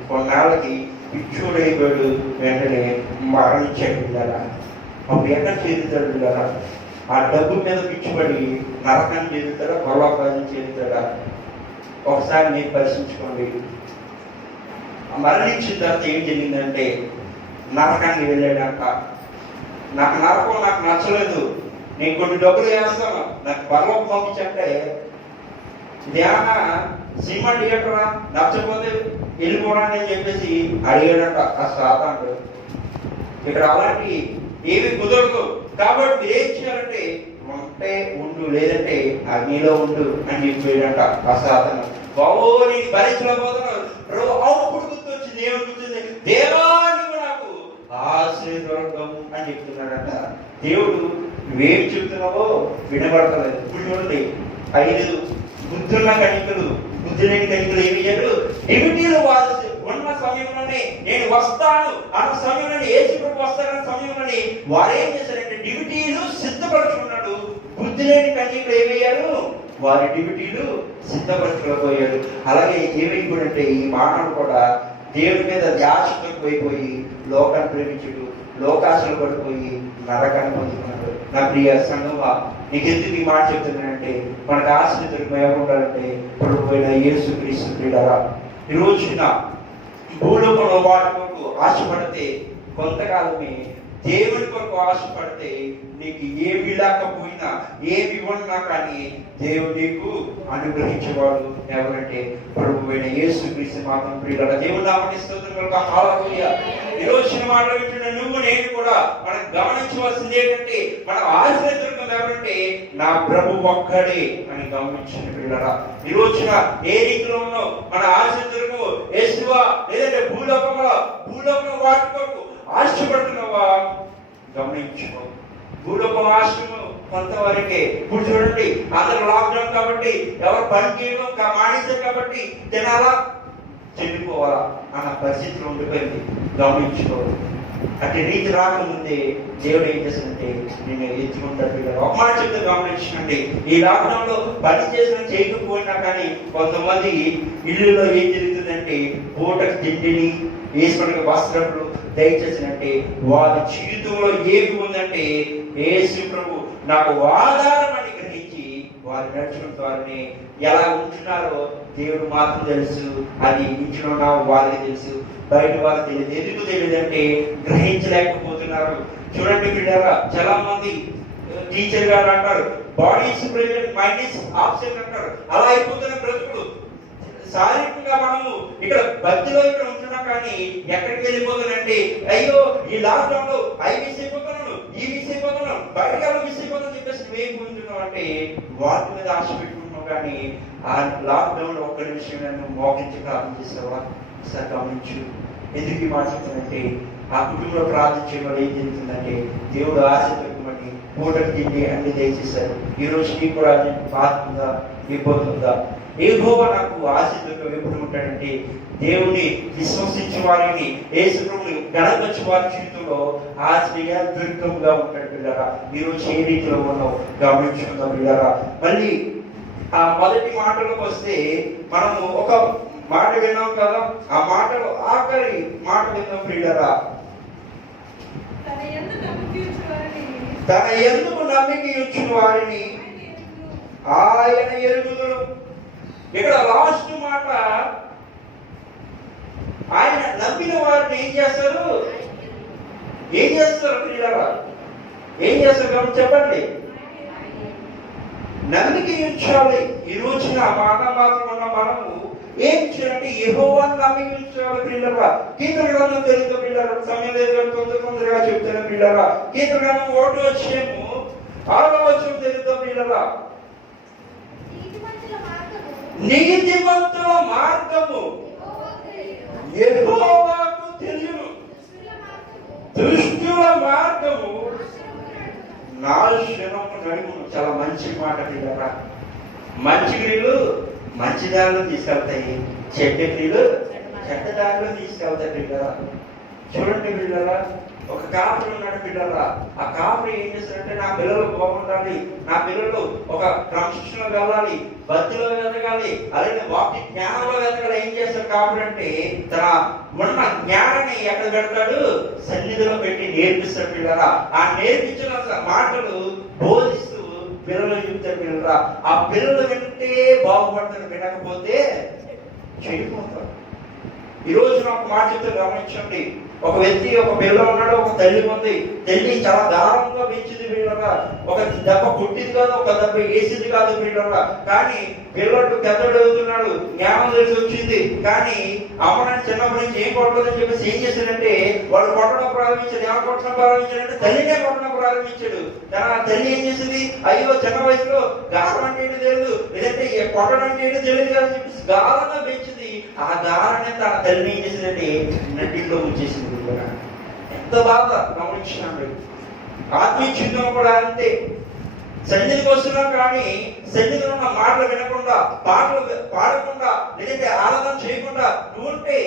కొన్నాళ్ళకి పిచ్చోడైపోయాడు. వెంటనే మరణించాడు. పిల్లరా, అప్పుడు ఎక్కడ చేరుతాడు? పిల్లరా, ఆ డబ్బు మీద పిచ్చిపడి నరకాన్ని చేరుతాడా, పరలోకాన్ని చేరుతాడా? ఒకసారి మీరు పరిశీలించుకోండి. మరణించిన తర్వాత ఏం జరిగిందంటే నరకానికి వెళ్ళాడంట. నాకు నరకం నాకు నచ్చలేదు, నేను కొన్ని డబ్బులు వేస్తాను, నాకు పరలోకం పంపించంటే ఇదేమన్నా సినిమా థియేటరా, నచ్చపోతే వెళ్ళిపోవడానికి అని చెప్పేసి అడిగాడంట ఆ సాతానుడు. ఇక్కడ అలాంటి ఏమి కుదరదు. కాబట్టి మీరు ఏం చేయాలంటే ఉంటే ఉండు, లేదంటే అగ్నిలో ఉండు అని చెప్పాడంట ఆ సాతాను. బాబో నేను భరించలేకపోతున్నాను. అప్పుడు గుర్తొచ్చింది, ఏమి గుర్తుంది? దేవా నువ్వు నాకు ఆశీర్వాదం అని చెప్తున్నాడంట. దేవుడు నువ్వేమి చెప్తున్నావో వినబడతలేదు. ఇప్పుడు చూడండి, 5 బుద్ధున్న కణికలు, బుద్ధి లేని కణికలు ఏమి చేయరు? డివిటీలు వాళ్ళు ఉన్న సమయంలోనే నేను వస్తాను అన్న సమయంలోనే, యేసుప్రభు వస్తానన్న సమయంలోనే వారు ఏం చేశారంటే డివిటీలు సిద్ధపరచుకున్నాడు. బుద్ధి లేని కణికలు ఏమయ్యారు? వారి డివిటీలు సిద్ధపరచుకోపోయాడు. అలాగే ఏమైపోయాడంటే ఈ మానవుడు కూడా దేవుడి మీద ధ్యాసతో పోయిపోయి లోకాన్ని ప్రేమించుడు, లోకాశలు పడిపోయి నరకాన్ని పొందుకున్నాడు. నా ప్రియ సంగమా, నీకెందుకు ఈ మాట చెప్తున్నానంటే మనకు ఆశ్రితులకు ఎవరు ఉండాలంటే ప్రభువైన యేసుక్రీస్తు. ప్రియులారా, ఈ రోజున భూలోకంలో వాటి కొరకు ఆశపడితే కొంతకాలమే, దేవుడి కొరకు ఆశపడితే నీకు ఏమి లేకపోయినా ఏమి ఉన్నా కానీ దేవుడు నీకు అనుగ్రహించేవాడు ఎవరంటే ప్రభువైన యేసుక్రీస్తు మాత్రం. ప్రియులారా, దేవుడు నామమున స్తోత్రం కలుగును. హల్లెలూయా. ఈ రోజున మాట వింటున్న నువ్వు నేను కూడా మనం గమనించవలసింది ఏంటంటే మన ఆశ్రయదుర్గం ఎవరంటే నా ప్రభు ఒక్కడే అని గమనించండి. ప్రియులారా, ఈ రోజున ఏ రీతిలో ఉన్నావు? మన ఆశ్రయదుర్గము యేసువా, లేదంటే భూలోకంలో వాటి కొరకు ఆశపడుతున్నావా? గమనించుకో. భూలోకం ఆశ్రమం కొంతవరకే. ఇప్పుడు చూడండి, అందరూ లాక్డౌన్ కాబట్టి ఎవరు పని చేయడం మానేశారు కాబట్టి తినాలా, చెల్లిపోవాలా అన్న పరిస్థితిలో ఉండిపోయింది. గమనించుకోవాలి. అటు రీతి రాకముందే దేవుడు ఏం చేశాడంటే నేను ఎత్తుకుంటాడు. ఒక మాట చెప్తే గమనించండి, ఈ లాక్డౌన్ లో పని చేసిన చేయకపోయినా కానీ కొంతమంది ఇల్లులో ఏం జరుగుతుందంటే పూటకు తిండిని వేసుకునే వస్త్రములు దయచేసినంటే వారి జీవితంలో ఏమి ఉందంటే యేసు ప్రభు నాకు ఆధారం అని గ్రహించి వారు నడుచుకున్న వారిని ఎలా ఉంటున్నారో దేవుడు మాత్రం తెలుసు. అది ఇంట్లో ఉన్న వాళ్ళకి తెలుసు, బయట వాళ్ళకి తెలియదు. ఎందుకు తెలియదంటే గ్రహించలేకపోతున్నారు. చూడండి పిల్లరా, చాలా మంది టీచర్ గారు అంటారు body is present mind is absent అంటారు. అలా అయిపోతున్న బ్రతుకులు. శారీరకంగా మనము ఇక్కడ భక్తిలో ఇక్కడ ఉంటున్నాం కానీ ఎక్కడికి వెళ్ళిపోతానంటే అయ్యో ఈ లాక్డౌన్ లో అవి మిస్ అయిపోతున్నాను, ఈ మిస్ అయిపోతున్నాను, బయట మిస్ అయిపోతాను చెప్పేసి మేము ఉంటున్నాం అంటే వాటి మీద ఆశ పెట్టుకుంటున్నాం. కానీ ఆ లాక్డౌన్ లో ఒక్క నిమిషం నన్ను మోగించి ప్రార్థన చేసేవా సార్ గమనించు. ఎందుకు ఈ మాట చెప్తానంటే ఆ కుటుంబంలో ప్రార్థించే వాళ్ళు ఏం జరుగుతుందంటే దేవుడు ఆశ పెట్టుకోమని పూటకు తిండి అన్ని దయచేశారు. ఈ రోజు నీకు కూడా బాధ ఉందా, ఇబ్బంది ఉందా? యెహోవా నాకు ఆశీర్వాదం ఎప్పుడు ఉంటాడంటే దేవుని విశ్వసించే వారిని యేసుప్రభుని గణపరిచే వారి జీవితంలో ఆశ్రయ దుర్గంగా ఉంటాడు. పిల్లరా, ఈ రోజు ఏ రీతిలో ఉన్నావు గమనించుకుందాం. పిల్లరా, మళ్ళీ ఆ మొదటి మాటలోకి వస్తే మనము ఒక మాట విన్నాం కదా, ఆ మాటలో ఆఖరి మాట విన్నాం. పిల్లరా, తన ఎందుకు నమ్మిక ఇచ్చిన వారిని ఆయన ఎరుగుదును. ఇక్కడ లాస్ట్ మాట, ఆయన నమ్మిన వారిని ఏం చేస్తారు? ఏం చేస్తారు పిల్లరా? ఏం చేస్తారు కాబట్టి చెప్పండి. నమ్మిక ఉంచాలి. ఈ రోజున మాత్రం ఉన్న మనము ఏం చేయాలంటే యెహోవాను నమ్మిక ఉంచాలి. పిల్లరా, కీర్తన గ్రంథం తెలుగు పిల్లరా, సమయం లేదు తొందరగా చెప్తాను. పిల్లరా, కీర్తన గ్రంథం 1 వచ్చేమో 6వ వచనం తెలుగుతాం. పిల్లరా, నీతిమంతుల మార్గము యెహోవాకు తెలియను, దుష్టుల మార్గము నాశనము నడుమును. చాలా మంచి మాట పిల్లరా. మంచి క్రియలు మంచి దారిలో తీసుకెళ్తాయి, చెడ్డ క్రియలు చెడ్డ దారిలో తీసుకెళ్తాయి. పిల్లరా, చూడండి పిల్లరా, ఒక కాపురి ఉన్నాడు. పిల్లరా, ఆ కాపురి ఏం చేస్తాడంటే నా పిల్లలు బాగుండాలి, నా పిల్లలు ఒక క్రమశిక్షణలో వెళ్ళాలి, భక్తిలో ఎదగాలి, అలాగే వాక్య జ్ఞానంలో ఎదగాలి. ఏం చేస్తాడు కాపురి అంటే తన ఉన్న జ్ఞానాన్ని ఎక్కడ పెడతాడు? సన్నిధిలో పెట్టి నేర్పిస్తాడు. పిల్లరా, ఆ నేర్పించిన మాటలు బోధిస్తూ పిల్లలు చెప్తారు. పిల్లరా, ఆ పిల్లలు వింటే బాగుపడతారు, వినకపోతే చెడిపోతారు. ఈ రోజు ఒక మాట చెప్తే గమనించండి. ఒక వ్యక్తి, ఒక పిల్ల ఉన్నాడు, ఒక తల్లి ఉంది. తల్లి చాలా దారుణంగా పెంచింది పిల్లగా. ఒక దెబ్బ కొట్టింది కాదు, ఒక దెబ్బ వేసింది కాదు పిల్లగా. కానీ పిల్లడు పెద్దడు అవుతున్నాడు, జ్ఞానం తెలిసి వచ్చింది. కానీ అమ్మని చిన్నప్పటి నుంచి ఏం కొట్టదని చెప్పేసి ఏం చేశాడంటే వాడు కొట్టడం ప్రారంభించాడు. ఏమో కొట్టడం ప్రారంభించాడంటే తల్లినే కొట్టడం ప్రారంభించాడు. తన తల్లి ఏం చేసింది? అయ్యో చిన్న వయసులో గాలం అంటే ఏంటో తెలియదు, లేదంటే కొట్టడం అంటే ఏంటో తెలియదు కదా చెప్పేసి గాలంగా పెంచింది. ఆ గాలనే తన తల్లిని ఏం చేసిందంటే నటిలో ఉంచేసింది. ఎంత బాధ గమనించినాడు. ఆత్మీయ జీవితం కూడా అంతే. సన్నిధికి వస్తున్నాం కానీ సన్నిధిలో ఉన్న మాటలు వినకుండా, పాటలు పాడకుండా, లేదంటే ఆరాధన చేయకుండా ఉంటే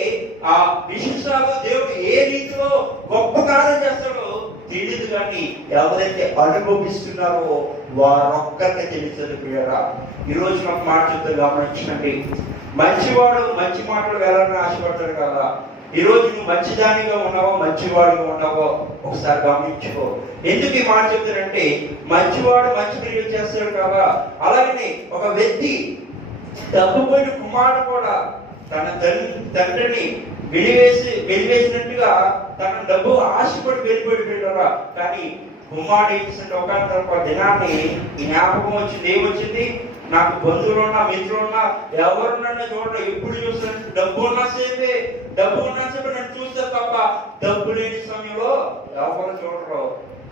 ఆ విశేషాలు దేవుడు ఏ రీతిలో గొప్ప కార్యం చేస్తాడో తెలియదు. కానీ ఎవరైతే అనుభవిస్తున్నారో వారొక్కరికే తెలుస్తుంది. పిల్లరా, ఈ రోజు ఒక మాట చెప్తే గమనించండి. మంచివాడు మంచి మాటలు వెళ్ళాలని ఆశపడతాడు కదా. ఈ రోజు నువ్వు మంచిదానిగా ఉన్నావో మంచివాడిగా ఉన్నావో ఒకసారి గమనించుకో. ఎందుకు ఈ మాట చెప్తారంటే మంచివాడు మంచి క్రియలు చేస్తాడు కదా. అలాగనే ఒక వ్యక్తి తప్పుపోయిన కుమారుడు కూడా తన తండ్రిని వెలివేసినట్టుగా తన డబ్బు ఆశపడి వెళ్ళిపోయాడు. కానీ కుమారుడు ఏం చేసినట్టు ఒక దినాన్ని జ్ఞాపకం వచ్చింది. ఏమొచ్చింది? నాకు బంధువులున్నా, మిత్రులున్నా, ఎవరున్నా చూడరు, ఎప్పుడు చూస్తాను డబ్బు ఉన్నా సేపే, డబ్బు ఉన్నా సేపే నన్ను చూస్తారు తప్ప డబ్బు లేని సమయంలో ఎవరు చూడరు.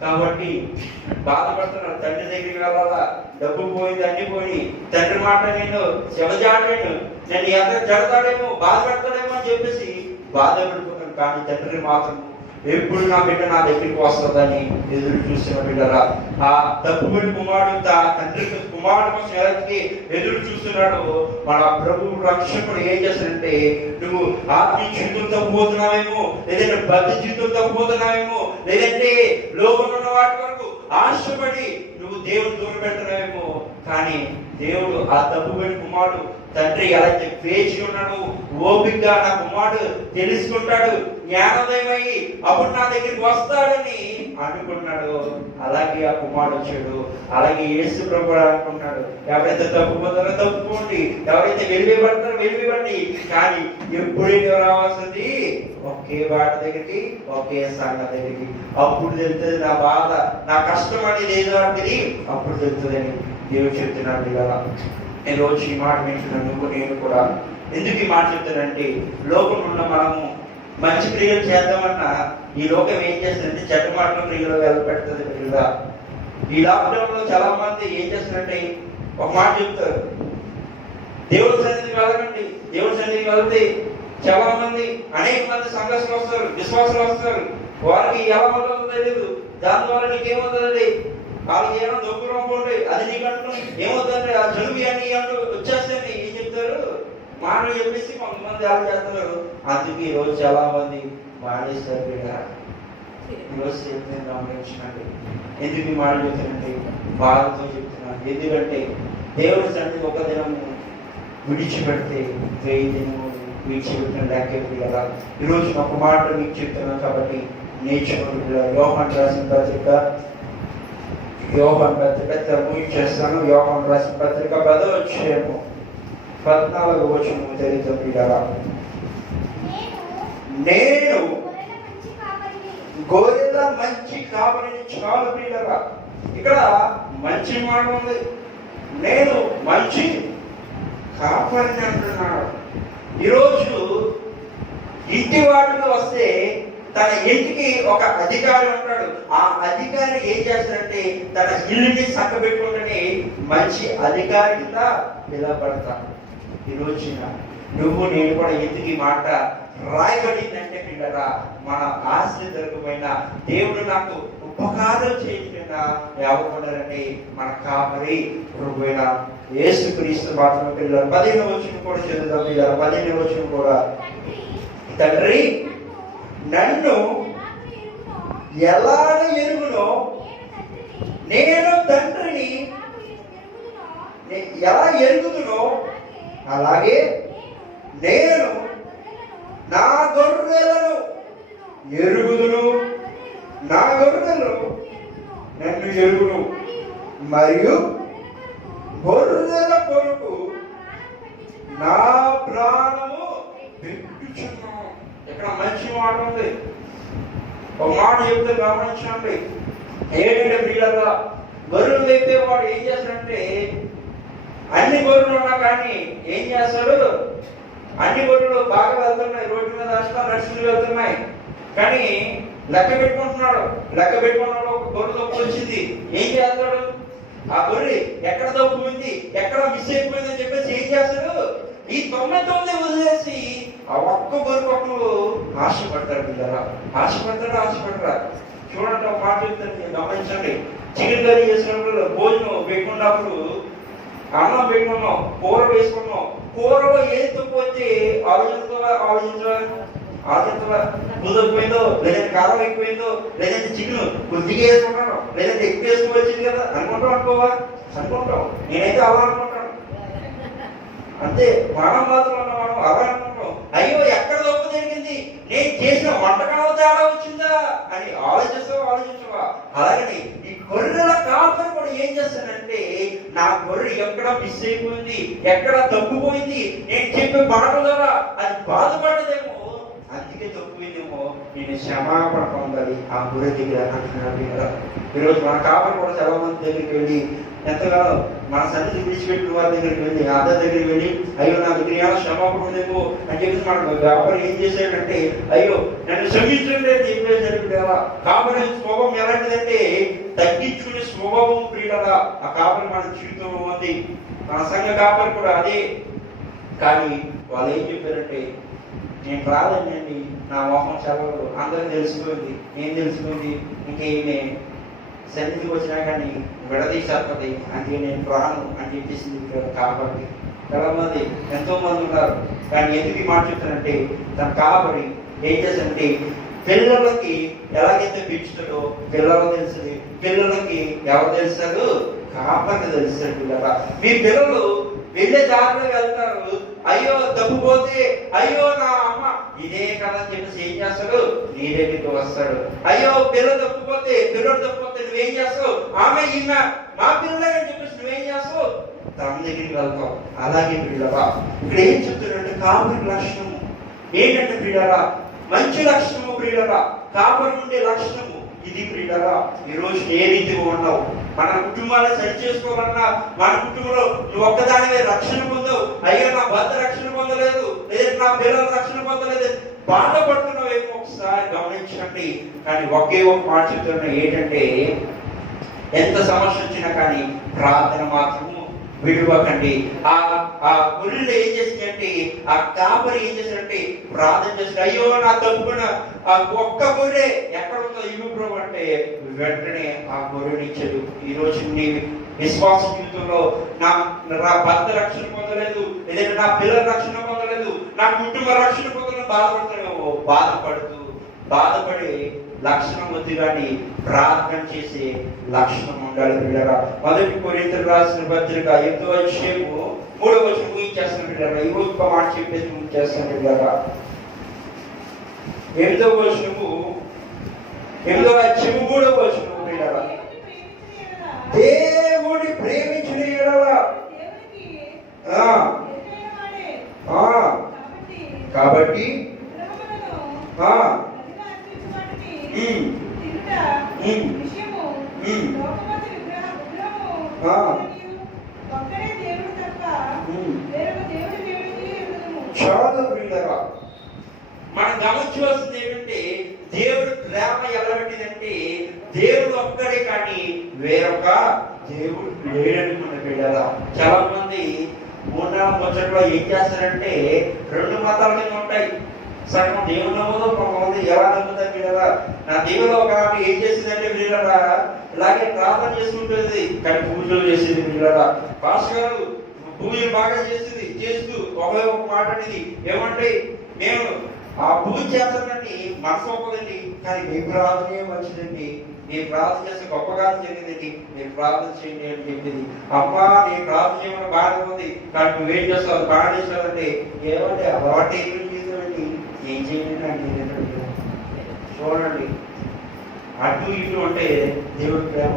కాబట్టి బాధపడుతున్నారు. తండ్రి దగ్గరికి వెళ్ళాలా, డబ్బు పోయింది, అన్ని పోయి తండ్రి మాట నేను శివజాడేను, నన్ను ఎంత జడతాడేమో, బాధ పెడతాడేమో అని చెప్పేసి బాధపడిపోతాను. కానీ తండ్రి మాత్రం ఎప్పుడు నా బిడ్డ నా దగ్గరికి వస్తుందని ఎదురు చూసిన బిడ్డరా, ఆ తప్పుబడి కుమారుడు తండ్రి కుమారుడు కోసం ఎవరికి ఎదురు చూస్తున్నాడు, మన ప్రభు రక్షకుడు ఏం చేస్తాడంటే, నువ్వు ఆత్మీయ జీవితం తప్పిపోతున్నావేమో, లేదంటే భక్తి జీవితం తప్పిపోతున్నావేమో, లేదంటే లోకంలో ఉన్న వాటి వరకు ఆశపడి నువ్వు దేవుడు దూరం పెడుతున్నావేమో, కానీ దేవుడు ఆ తప్పుబడి కుమారుడు తండ్రి ఎలా వేచి ఉన్నాడు, ఓపికగా నా కుమారుడు తెలుసుకుంటాడు, జ్ఞానోదయమయ్యి అప్పుడు నా దగ్గరికి వస్తాడని అనుకున్నాడు. అలాగే ఆ కుమారుడు వచ్చాడు. అలాగే యేసు ప్రభు అనుకున్నాడు, ఎవరైతే తప్పుపోతారో తప్పుకోండి, ఎవరైతే వెలివేయబడతారో వెలివేయబండి, కానీ ఎప్పుడైతే రావాల్సింది ఒకే బాట దగ్గరికి, ఒకే సంఘం దగ్గరికి. అప్పుడు తెలుస్తుంది నా బాధ, నా కష్టం అనేది ఏదో అనేది అప్పుడు తెలుస్తుందని దేవుడు చెప్తున్నాడు కదా. ఈ రోజు ఈ మాట వింటున్నాను నువ్వు నేను కూడా. ఎందుకు ఈ మాట చెప్తానంటే, లోకంలో ఉన్న మనము మంచి క్రియలు చేద్దామన్నా ఈ లోకం ఏం చేస్తుందంటే చెడ్డ మాటల క్రియలు వెళ్ళపెడుతుంది కదా. ఈ లాక్డౌన్ లో చాలా మంది ఏం చేస్తారంటే ఒక మాట చెప్తారు, దేవుడి సన్నిధికి వెళ్ళకండి. దేవుడి సన్నిధికి వెళ్తే చాలా మంది అనేక మంది సంఘర్షణలు వస్తారు, విశ్వాసాలు వస్తారు, వారికి ఎలా ఉంటుందో తెలియదు. దానివల్ల నీకేమవుతుందండి, వాళ్ళకి ఏమైనా దొంగలు అనుకోండి, అది నీకు అంటున్నాం ఏమవుతుందంటే ఆ జలుబు అని అంటూ వచ్చేస్తే ఏం చెప్తారు, మానవులు చెప్పేసి కొంతమంది ఎలా చేస్తున్నారు. అందుకే ఈరోజు చాలా మంది మానేస్తారు. ఈరోజు నేను గమనించినండి. ఎందుకు ఈ మాట చెప్తానంటే బాధతో చెప్తున్నాను. ఎందుకంటే దేవుడి సన్నిధి ఒక దినము విడిచిపెడితే 1000 దినము విడిచిపెట్టిన లేకపోతే కదా. ఈరోజు ఒక మాట మీకు చెప్తున్నాను కాబట్టి నేర్చుకుంటున్నా. యోహాను రాసిన పత్రిక, యోహాను పత్రిక ముగించేస్తాను. యోహాను రాసిన పత్రిక 10వ అధ్యాయము 14వ వచనము తెలుస్తుంది కదా. నేను గొర్రెల మంచి కాపరిని. చాలు ప్రియులరా, ఇక్కడ మంచి మాట ఉంది. నేను మంచి కాపరిని అంటున్నాడు. ఈరోజు ఇంటి వాటికి వస్తే తన ఇంటికి ఒక అధికారి ఉంటాడు. ఆ అధికారి ఏం చేస్తాడంటే తన ఇల్లుని చక్కబెట్టుకుంటేనే మంచి అధికారి కింద పిలవబడతాడు. ఈ రోజున నువ్వు నేను కూడా ఎందుకు ఈ మాట రాయబడిందంటే పిల్లరా, మన ఆశ్రితమైన దేవుడు నాకు ఉపకారం చేయకుండా ఎవరుకుంటారంటే మన కాపరి ప్రభువైన యేసుక్రీస్తు మాత్రమే. పిల్లలు 15వ వచనం కూడా చదువుదాం. పిల్లలు 15వ వచనం కూడా, తండ్రి నన్ను ఎలాగ ఎరుగునో నేను తండ్రిని ఎలా ఎరుగుదునో అలాగే నేను నా గొర్రెలను ఎరుగుదును, నా గొర్రెలు నన్ను ఎరుగును, మరియు గొర్రెల కొరకు నా ప్రాణము పెట్టుచున్నాను. ఇక్కడ మంచి మాట ఉంది. ఒక మాట చెప్తే గమనించండి. ఏంటంటే ప్రియులారా, గొర్రెలు అయితే వాడు ఏం చేస్తాడంటే అన్ని గొర్రెలు ఉన్నా కానీ ఏం చేస్తాడు, అన్ని గొర్రెలు బాగా వెళ్తున్నాయి, రోడ్డు మీద నడుచుకుని వెళ్తున్నాయి, కానీ లెక్క పెట్టుకుంటున్నాడు. లెక్క పెట్టుకున్నాడు, ఒక గొర్రె తప్పు వచ్చింది. ఏం చేస్తాడు, ఆ గొర్రె ఎక్కడ తప్పు ఉంది, ఎక్కడ మిస్ అయిపోయింది అని చెప్పేసి ఏం చేస్తాడు, ఈ 99 వదిలేసి ఆ ఒక్క గొర్రె ఒక్కరు ఆశపడతాడు. పిల్లరా, ఆశపడతారా? చూడండి, ఒక మాట చెప్తాను, గమనించండి. చికెన్ కర్రీ చేసినప్పుడు భోజనం పెట్టుకున్నప్పుడు అన్నం పెట్టుకున్నాం, కూర వేసుకున్నాం, కూరలో ఏది తక్కువ వచ్చి ఆలోచించవా కుదరిపోయిందో, లేదంటే కారం ఎక్కువైందో, లేదంటే చికెన్ కొద్దిగా వేసుకుంటాను, లేదంటే ఎక్కువ వేసుకోవచ్చింది కదా అనుకుంటాం. నేనైతే అలా అనుకుంటాను. అంతే, మనం మాత్రం మనం అలా అనుకుంటాం. అయ్యో ఎక్కడ తప్పు జరిగింది, నేను చేసిన వంటకాల తేడా వచ్చిందా అని ఆలోచించవా. అలాగని ఈ గొర్రెల కాపరి కూడా ఏం చేస్తానంటే నా గొర్రె ఎక్కడ మిస్ అయిపోయింది, ఎక్కడ తప్పుపోయింది, నేను చెప్పే మాట ద్వారా అది బాధపడదేమో, అందుకే తప్పుపోయిందేమో, నేను క్షమాపణ పొందాలి ఆ గొర్రె దగ్గర అంటున్నాడు కదా. ఈరోజు మన కాపరి కూడా చాలా మంది దగ్గరికి వెళ్ళి ఎంతగానో మన సన్నిధి విడిచిపెట్టిన వారి దగ్గరికి వెళ్ళి, అందరి దగ్గరికి వెళ్ళి అయ్యో నా దగ్గర ఏమైనా క్షమాపణ ఉందేమో అని చెప్పేసి మన కాపరి ఏం చేశాడంటే అయ్యో నన్ను క్షమించండి అని చెప్పేసాడు కదా. కాపరి స్వభావం ఎలాంటిదంటే తగ్గించుకునే స్వభావం ప్రియులరా ఆ కాపరి మన జీవితంలో ఉంది. మన సంఘ కాపరి కూడా అదే. కానీ వాళ్ళు ఏం చెప్పారంటే నేను రాలేనండి, నా మొహం చదవదు, అందరూ తెలిసిపోయింది, ఏం తెలిసిపోయింది, ఇంకేమి సన్నిధికి వచ్చినా కానీ విడదీసేస్తుంది, అందుకే నేను రాను అని చెప్పేసింది. కాబట్టి చాలామంది ఎంతో మంది ఉన్నారు. కానీ ఎందుకు ఈ మాట చెప్తానంటే, తన కాపరి ఏం చేశానంటే పిల్లలకి ఎలాగైతే పెంచుతాడో పిల్లలకు తెలుస్తుంది, పిల్లలకి ఎవరు తెలుస్తారు? కాపరికి తెలుస్తారు. పిల్లల మీ పిల్లలు వెళ్ళే దారిలో వెళ్తారు, అయ్యో తప్పిపోతే అయ్యో నా అమ్మ ఇదే కదా అని చెప్పేసి ఏం చేస్తాడు? నీ దగ్గరికి వస్తాడు. అయ్యో పిల్లలు తప్పిపోతే నువ్వేం చేస్తావు? ఆమె ఈమె మా పిల్లలే అని చెప్పేసి నువ్వేం చేస్తావు? తన దగ్గరికి వెళ్తావు. అలాగే పిల్లరా ఇక్కడ ఏం చెప్తున్నాడంటే కాపరి లక్షణము ఏంటంటే పిల్లరా మంచి లక్షణము. పిల్లరా కాపరి ఉండే లక్షణము ఇది. పిల్లరా ఈరోజు ఏ రీతిగా ఉన్నావు? మన కుటుంబాలను సరి చేసుకోవాలన్నా, మన కుటుంబంలో నువ్వు ఒక్కదానివే రక్షణ పొందవు, అయ్యా నా భర్త రక్షణ పొందలేదు, లేదా నా పిల్లలు రక్షణ పొందలేదు, బాధపడుతున్నావేమో ఒకసారి గమనించండి. కానీ ఒకే ఒక మాట చెప్తున్నా ఏంటంటే, ఎంత సమస్య వచ్చినా కానీ ప్రార్థన మాత్రము విడువకండి. ఆ గొర్రెలు ఏం చేసిందంటే, ఆ కాపరి ఏం చేశాడంటే ప్రార్థన చేశాడు. అయ్యో నా తప్పున ఆ ఒక్క గొర్రె ఎక్కడ ఉందో ఇవ్వు ప్రభు అంటే వెంటనే ఆ గొర్రెని ఇచ్చాడు. ఈ రోజు నీ విశ్వాస జీవితంలో నా భర్త రక్షణ పొందలేదు, లేదంటే నా పిల్లల రక్షణ పొందలేదు, నా కుటుంబ రక్షణ పొందలేదు, బాధపడుతున్నావు. బాధపడే లక్షణం వద్దు, కానీ ప్రార్థన చేసే లక్షణం ఉండాలి. పిల్లరా మొదటి కొరింథీయులకు రాసిన పత్రిక 8వ అధ్యాయము 3వ వచనం ముగించేస్తాను. పిల్లరా ఈ రోజు ఒక మాట చెప్పేసి ముగించేస్తాను. పిల్లరా 8వ వచనము 8వ అధ్యాయము 3వ వచనం. పిల్లరా దేవుని ప్రేమించిన యెడల కాబట్టి చాలా ప్రియులరా మనం గమనించవలసింది ఏమంటే, దేవుడు ప్రేమ ఎలాంటిదంటే దేవుడు ఒక్కడే కానీ వేరొక దేవుడు లేడనుకున్న పిల్లరా. చాలా మంది మూడు ముచ్చట్లో ఏం చేస్తారంటే, రెండు మతాల కింద ఉంటాయి. సగం దేవుడు నమ్మదు, కొంతమంది ఎలా నమ్ముతారు పిల్లరా. నా దేవుడు ఒక ఆమె ఏం చేసిందంటే పిల్లరా ఇలాగే ప్రార్థన చేసుకుంటుంది, కానీ పూజలు చేసేది పిల్లరా. పాస్టర్ గారు పూజలు బాగా చేసింది, చేస్తూ ఒకే ఒక మాట అనేది ఏమంటే, మేము ఆ పూజ చేస్తానండి మనసు ఒప్పదండి, కానీ మీ ప్రార్థనే మంచిదండి, నేను ప్రార్థన చేస్తే గొప్ప కాలం జరిగిందండి, నేను ప్రార్థన చేయండి అని చెప్పింది. అమ్మా నేను ప్రార్థన చేయమని బాగానే ఉంది, కానీ నువ్వేం చేస్తావు? బాగా చేస్తావంటే ఏమంటే అలవాటు ఏమి చేసావండి, ఏం చేయండి అంటే చూడండి. అటు ఇటు అంటే దేవుడి ప్రేమ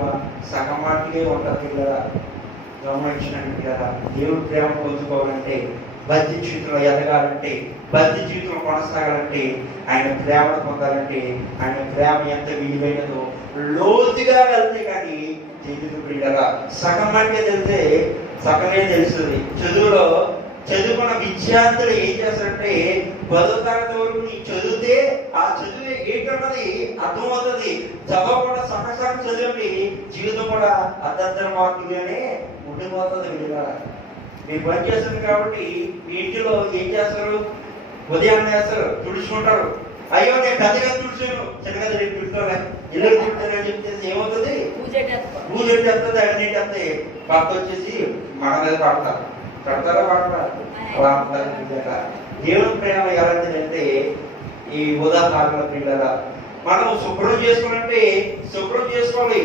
సగమాటికే ఉంటుంది పిల్లరా. గమనించినట్టు కదా, దేవుడి ప్రేమ పొందుకోవాలంటే, భక్తి జీవితంలో ఎదగాలంటే, భక్తి జీవితంలో కొనసాగాలంటే, ఆయన ప్రేమను పొందాలంటే, ఆయన ప్రేమ ఎంత విలువైనదో లోతుగా వెళ్తే కానీ తెలియదు పిల్లరా. సగం అంటే తెలిస్తే సగమే తెలుస్తుంది. చదువులో చదువుకున్న విద్యార్థులు ఏం చేస్తారంటే 10వ తరగతి వరకు నీ చదివితే ఆ చదువు ఏంటన్నది అర్థమవుతుంది. చదవకుండా సగం చదివండి, జీవితం కూడా అర్ధంతర మార్పుగానే ఉండిపోతుంది. మీరు పని చేస్తుంది కాబట్టి మీ ఇంటిలో ఏం చేస్తారు? ఉదయాన్నే చేస్తారు, తుడుచుకుంటారు. అయ్యో నేను పెద్దగా తుడిచాను, చిన్నగా రేపు తుడుతాను, ఇల్లు తుడుతానని చెప్తే ఏమవుతుంది? పూజ వస్తుంది, అన్ని వస్తాయి. భర్త వచ్చేసి మన మీద పడతారా అలా అంటారు. దేవుని ప్రేమ ఎలాంటిదంటే, ఈ ఉదాహరణ పిల్లల మనం శుభ్రం చేసుకోవాలంటే శుభ్రం చేసుకోవాలి.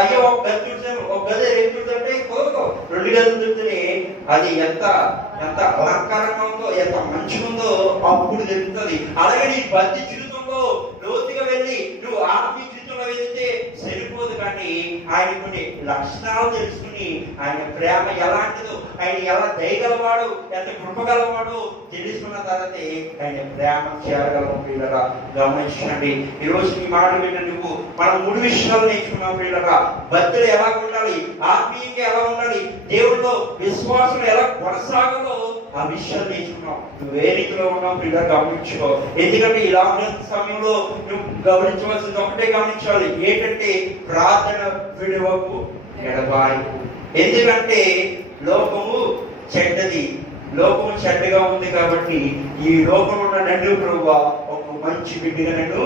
అయ్యో ఒక గది తుడిచాను, ఒక గది రేపు తుడుతుంటే కుదరదు, 2 గదులు తుడితే అది ఎంత అలంకారంగా ఉందో, ఎంత మంచిగా ఉందో అప్పుడు తెలుస్తుంది. అలాగే నీ భక్తి జీవితంలో లోతుగా వెళ్ళి నువ్వు ఆత్మీయ జీవితంలో వెళ్తే సరిపోదు, కానీ ఆయన కొన్ని లక్షణాలు తెలుసుకుని ఆయన ప్రేమ ఎలాంటిదో, ఆయన ఎలా దయగలవాడు, ఎంత కృపగలవాడు తెలుసుకున్న తర్వాతే ఆయన ప్రేమ చేరగలము. పిల్లరా గమనించండి. ఈరోజు మీ మాట విన్న నువ్వు మనం 3 విషయాలు నేర్చుకున్నాం. పిల్లరా భక్తులు ఎలా ఉండాలి, ఆత్మీయంగా ఎలా ఉండాలి, దేవుల్లో విశ్వాసం ఎలా కొనసాగాలో ఆ విషయాలు నేర్చుకున్నావు. నువ్వు ఏ రీతిలో ఉన్నావు పిల్లలు గమనించుకో. ఎందుకంటే ఇలా ఉన్న సమయంలో నువ్వు గమనించవలసింది ఒకటే గమనించాలి, ఏంటంటే ప్రార్థన విడువకు ఎడబాయకు. ఎందుకంటే లోకము చెడ్డది, లోకం చెడ్డగా ఉంది కాబట్టి ఈ లోకంలో నన్ను ప్రభువా ఒక మంచి బిడ్డగా నన్ను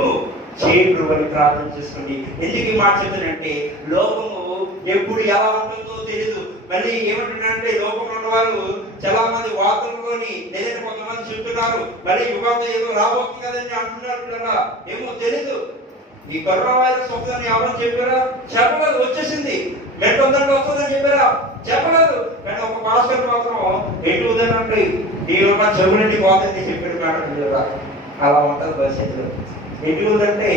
చేయి ప్రభు అని ప్రార్థన చేసుకోండి. ఎందుకు ఈ మాట చెప్తానంటే లోకము ఎప్పుడు ఎలా ఉంటుందో తెలియదు. మళ్ళీ ఏమంటున్నారంటే లోకంలో ఉన్నవారు చాలా మంది వార్తల్లోని లేదంటే కొంతమంది చెప్తున్నారు మళ్ళీ యుగాంతం ఏదో రాబోతుంది కదని అంటున్నారు కదా, ఏమో తెలీదు. ఈ కరోనా వైరస్ వస్తుందని ఎవరైనా చెప్పారా? చెప్పలేదు. వచ్చేసింది. మెంటొందంటే వస్తుందని చెప్పారా? చెప్పలేదు. కానీ ఒక భాస్కర్ మాత్రం ఎటు ఉందంటే ఈ ఉన్న చెవులంటి పోతుంది చెప్పాడు కాదు కదా. అలా ఉంటుంది పరిస్థితులు. ఎటు ఉందంటే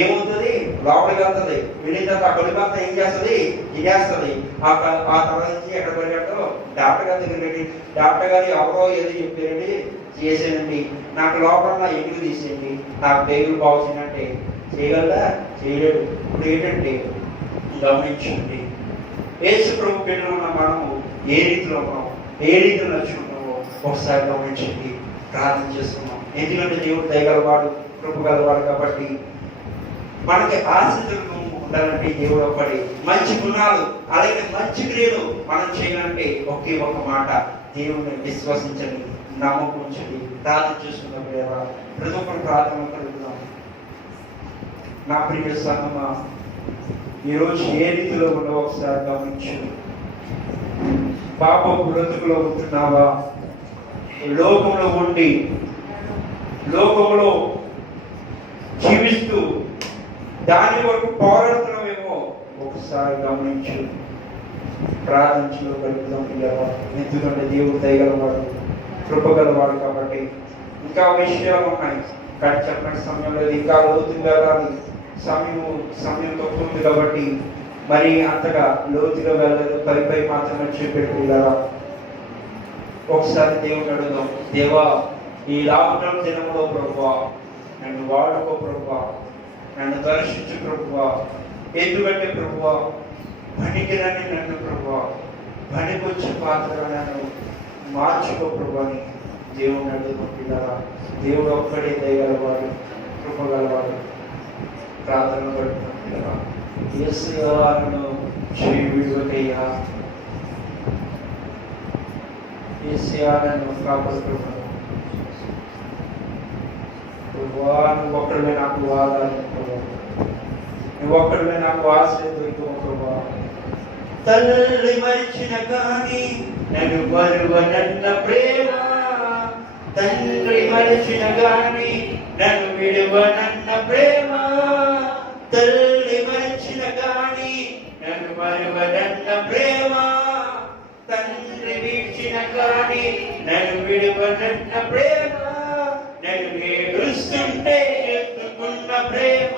ఏమవుతుంది? లోపలికి వెళ్తుంది. వెళ్ళిన తర్వాత ఆ కొలిపంతా ఏం చేస్తుంది? తినేస్తుంది. ఆ తర్వాత నుంచి ఎక్కడ పరిగెట్టో డాక్టర్ గారి దగ్గరికి, డాక్టర్ గారు ఎవరో ఏదో చెప్పారండి, చేసానండి, నాకు లోపల నా ఎదుగు తీసేయండి, నాకు దేవుడు బాగు చేయనంటే చేయగలదా? చేయలేడు. ఇప్పుడు ఏంటంటే గమనించండి, యేసు ప్రభు బిడ్డలు ఉన్న మనము ఏ రీతిలో ఉన్నాము, ఏ రీతిలో నడుచుకుంటామో ఒకసారి గమనించండి, ప్రార్థన చేసుకున్నాం. ఎందుకంటే దేవుడు దయగలవాడు, కృప గలవాడు కాబట్టి మనకి ఆశీర్వాదం ఉండాలంటే దేవుడు ఒక్కడి మంచి గుణాలు అలాగే మంచి క్రియలు మనం చేయాలంటే ఒకే ఒక మాట, దేవుడిని విశ్వసించండి, నమ్మకం ఉంచండి, ప్రార్థన చేసుకున్నాం. ప్రతి ఒక్కరు ప్రార్థన కలుగుతాం. నా ప్రియ సంగమా, ఈరోజు ఏ రీతిలో ఉండో ఒకసారి గమనించు. పాప బ్రతుకులో ఉంటున్నావా? లోకంలో ఉండి లోకంలో జీవిస్తూ దాని వరకు పోరాడుతున్నామేమో ఒకసారి గమనించు, ప్రార్థించలో కలుగుతాం. ఎందుకంటే దేవుడు దయగలవాడు, కృపగలవాడు కాబట్టి. ఇంకా విషయాలు ఉన్నాయి కానీ చెప్పిన సమయంలో ఇంకా లోతుగా రాని సమయం తక్కువ ఉంది కాబట్టి మరి అంతగా లోతుగా వెళ్ళదు, పై మాత్రమే చూపెట్టు. ఒకసారి దేవుడు అడుగుదాం, దేవా ఈ లాక్డౌన్ దినంలో ప్రభువా నన్ను వాడుకో ప్రభువా, నన్ను దర్శించు ప్రభువా. ఎందుకంటే ప్రభువా పనికిరని నన్ను ప్రభువా పనికొచ్చే పాత్ర నన్ను మార్చుకో ప్రభు అని దేవుడు అడుగుతుంటారా. దేవుడు ఒక్కడే దయగలవాడు, కృపగలవాడు. ప్రార్థన పడుతుంటారా. యేసును విడువకయ్యా, యేసును కాపాడుతున్నాను ప్రభువా. నువ్వు ఒక్కడివే నాకు ఆధారం ప్రభువా, నువ్వు ఒక్కడివే నాకు ఆశ్రయం దొరికిన ప్రభువా. తల్లి మరిచిన కానీ నన్ను మరువనన్న ప్రేమ, తండ్రి మరిచిన గాని నన్ను విడువనన్న ప్రేమ, తల్లి మరిచిన గాని నన్ను మరువనన్న ప్రేమ, తండ్రి విడిచిన గాని నన్ను విడువనన్న ప్రేమ, నన్ను ఏడుస్తుంటే ఎత్తుకున్న ప్రేమ,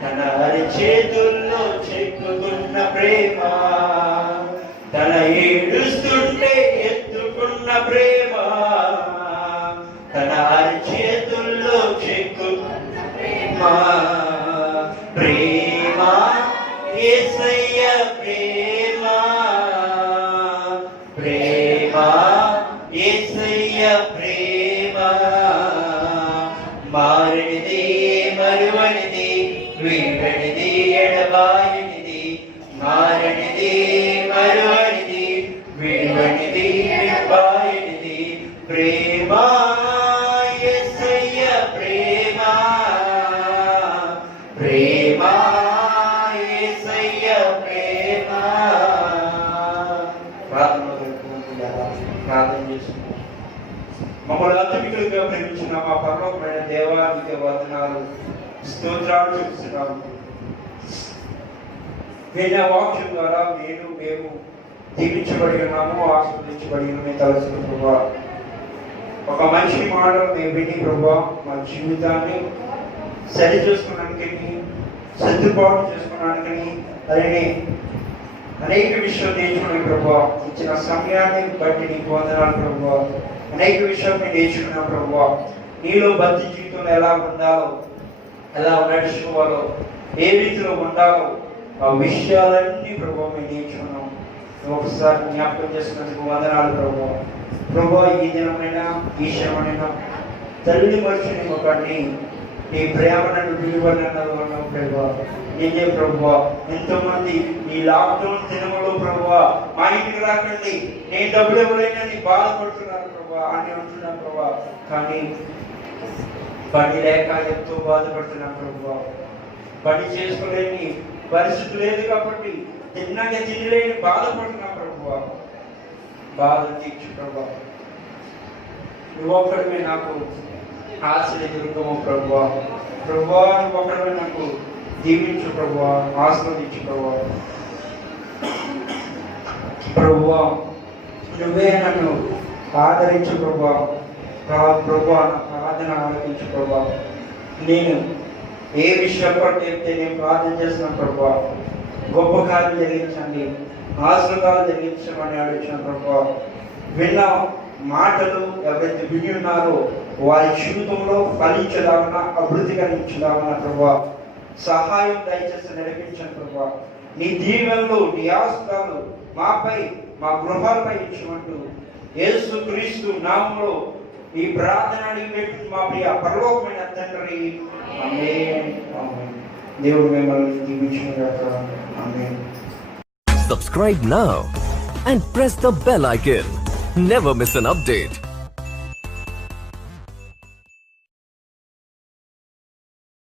తన అరిచేతుల్లో చెక్కుకున్న ప్రేమ, తన ఏడుస్తుంటే ఎత్తుకున్న ప్రేమ, తన అరిచేతుల్లో చెక్కుకున్న ప్రేమ. ప్రేమ యేసయ్య ప్రేమ, ప్రేమ యేసయ్య ప్రేమ, మారనిది మరువనిది వీడనిది ఎడబాయనిది, మారనిది మరువనిది వీడనిది ఎడబాయనిది, ప్రేమ యేసయ్య ప్రేమ, ప్రేమ యేసయ్య ప్రేమ. ప్రార్థన చేసుకుంటాం. మమ్మల్ని అత్యధికులుగా ప్రేమించిన మా పరలోకమైన దేవానికి వందనాలు, స్తోత్రాలు చెప్తున్నాము. విన్న వాక్యం ద్వారా మేము దీవించబడి ఉన్నాము, ఆస్వాదించబడి ఉన్నాము. తలసిన ప్రభా ఒక మంచి మాటలు మేము విని ప్రభా మా జీవితాన్ని సరి చేసుకోవడానికి, సర్దుబాటు చేసుకోవడానికి, అలానే అనేక విషయాలు నేర్చుకునే ప్రభా ఇచ్చిన సమయాన్ని బట్టి నీకు వందనాలు ప్రభా. అనేక విషయాలు మేము నేర్చుకున్నాం ప్రభా. నీలో భక్తి జీవితంలో ఎలా ఉండాలో, ఎలా నడుచుకోవాలో, ఏ రీతిలో ఉండాలో ఆ విషయాలన్నీ ప్రభా మేము నేర్చుకున్నాం. ఒకసారి జ్ఞాపకం చేసుకున్నందుకు వందనాలు ప్రభా. ప్రభా ఈ దినమైనా ఈ శ్రమనైనా తల్లి మనిషిని ఒకరిని నీ ప్రేమ నన్ను విలువనన్నావు అన్నావు ప్రభా. నేనే ప్రభా, ఎంతో మంది ఈ లాక్డౌన్ దినములో ప్రభా మా ఇంటికి రాకండి, నేను డబ్బులు ఇవ్వలేనని బాధపడుతున్నాను ప్రభా అని అంటున్నాను ప్రభా. కానీ పని లేక ఎంతో బాధపడుతున్నాను ప్రభా. పని చేసుకోలేని పరిస్థితి లేదు కాబట్టి తిన్నాక తినలేని బాధపడుతున్నాను ప్రభా. బాధ తీర్చు ప్రభా. నువ్వు ఒక్కడమే నాకు ఆశ్రయదుర్గము ప్రభా. ప్రభా నువ్వు ఒక్కడమే నాకు దీవించు ప్రభా, ఆస్వాదించు ప్రభా. ప్రభా నువ్వే నన్ను ఆదరించు ప్రభా. ప్రభా నా ప్రార్థన ఆలకించు ప్రభా. నేను ఏ విషయం చెప్తే నేను ప్రార్థన చేస్తున్నాను ప్రభా. గొప్ప కార్యం జరిగించండి, ఆశీర్వాదాలు జరిగించమని అడుగుతున్న ప్రభా. విన్న మాటలు ఎవరైతే విని ఉన్నారో వారి జీవితంలో ఫలించదామన్నా అభివృద్ధి కలిగించదామన్నా ప్రభా సహాయం దయచేసి నడిపించండి ప్రభా. నీ దీవెనలు నీ ఆశీర్వాదాలు మాపై మా గృహాలపై ఇచ్చినట్టు యేసు క్రీస్తు నామములో ఈ ప్రార్థన అడిగినట్టు మా ప్రియ పరలోకమైన తండ్రి, ఆమేన్. ఆమేన్. దేవుడు మిమ్మల్ని దీవించుగాక. ఆమేన్. Subscribe now and press the bell icon. Never miss an update.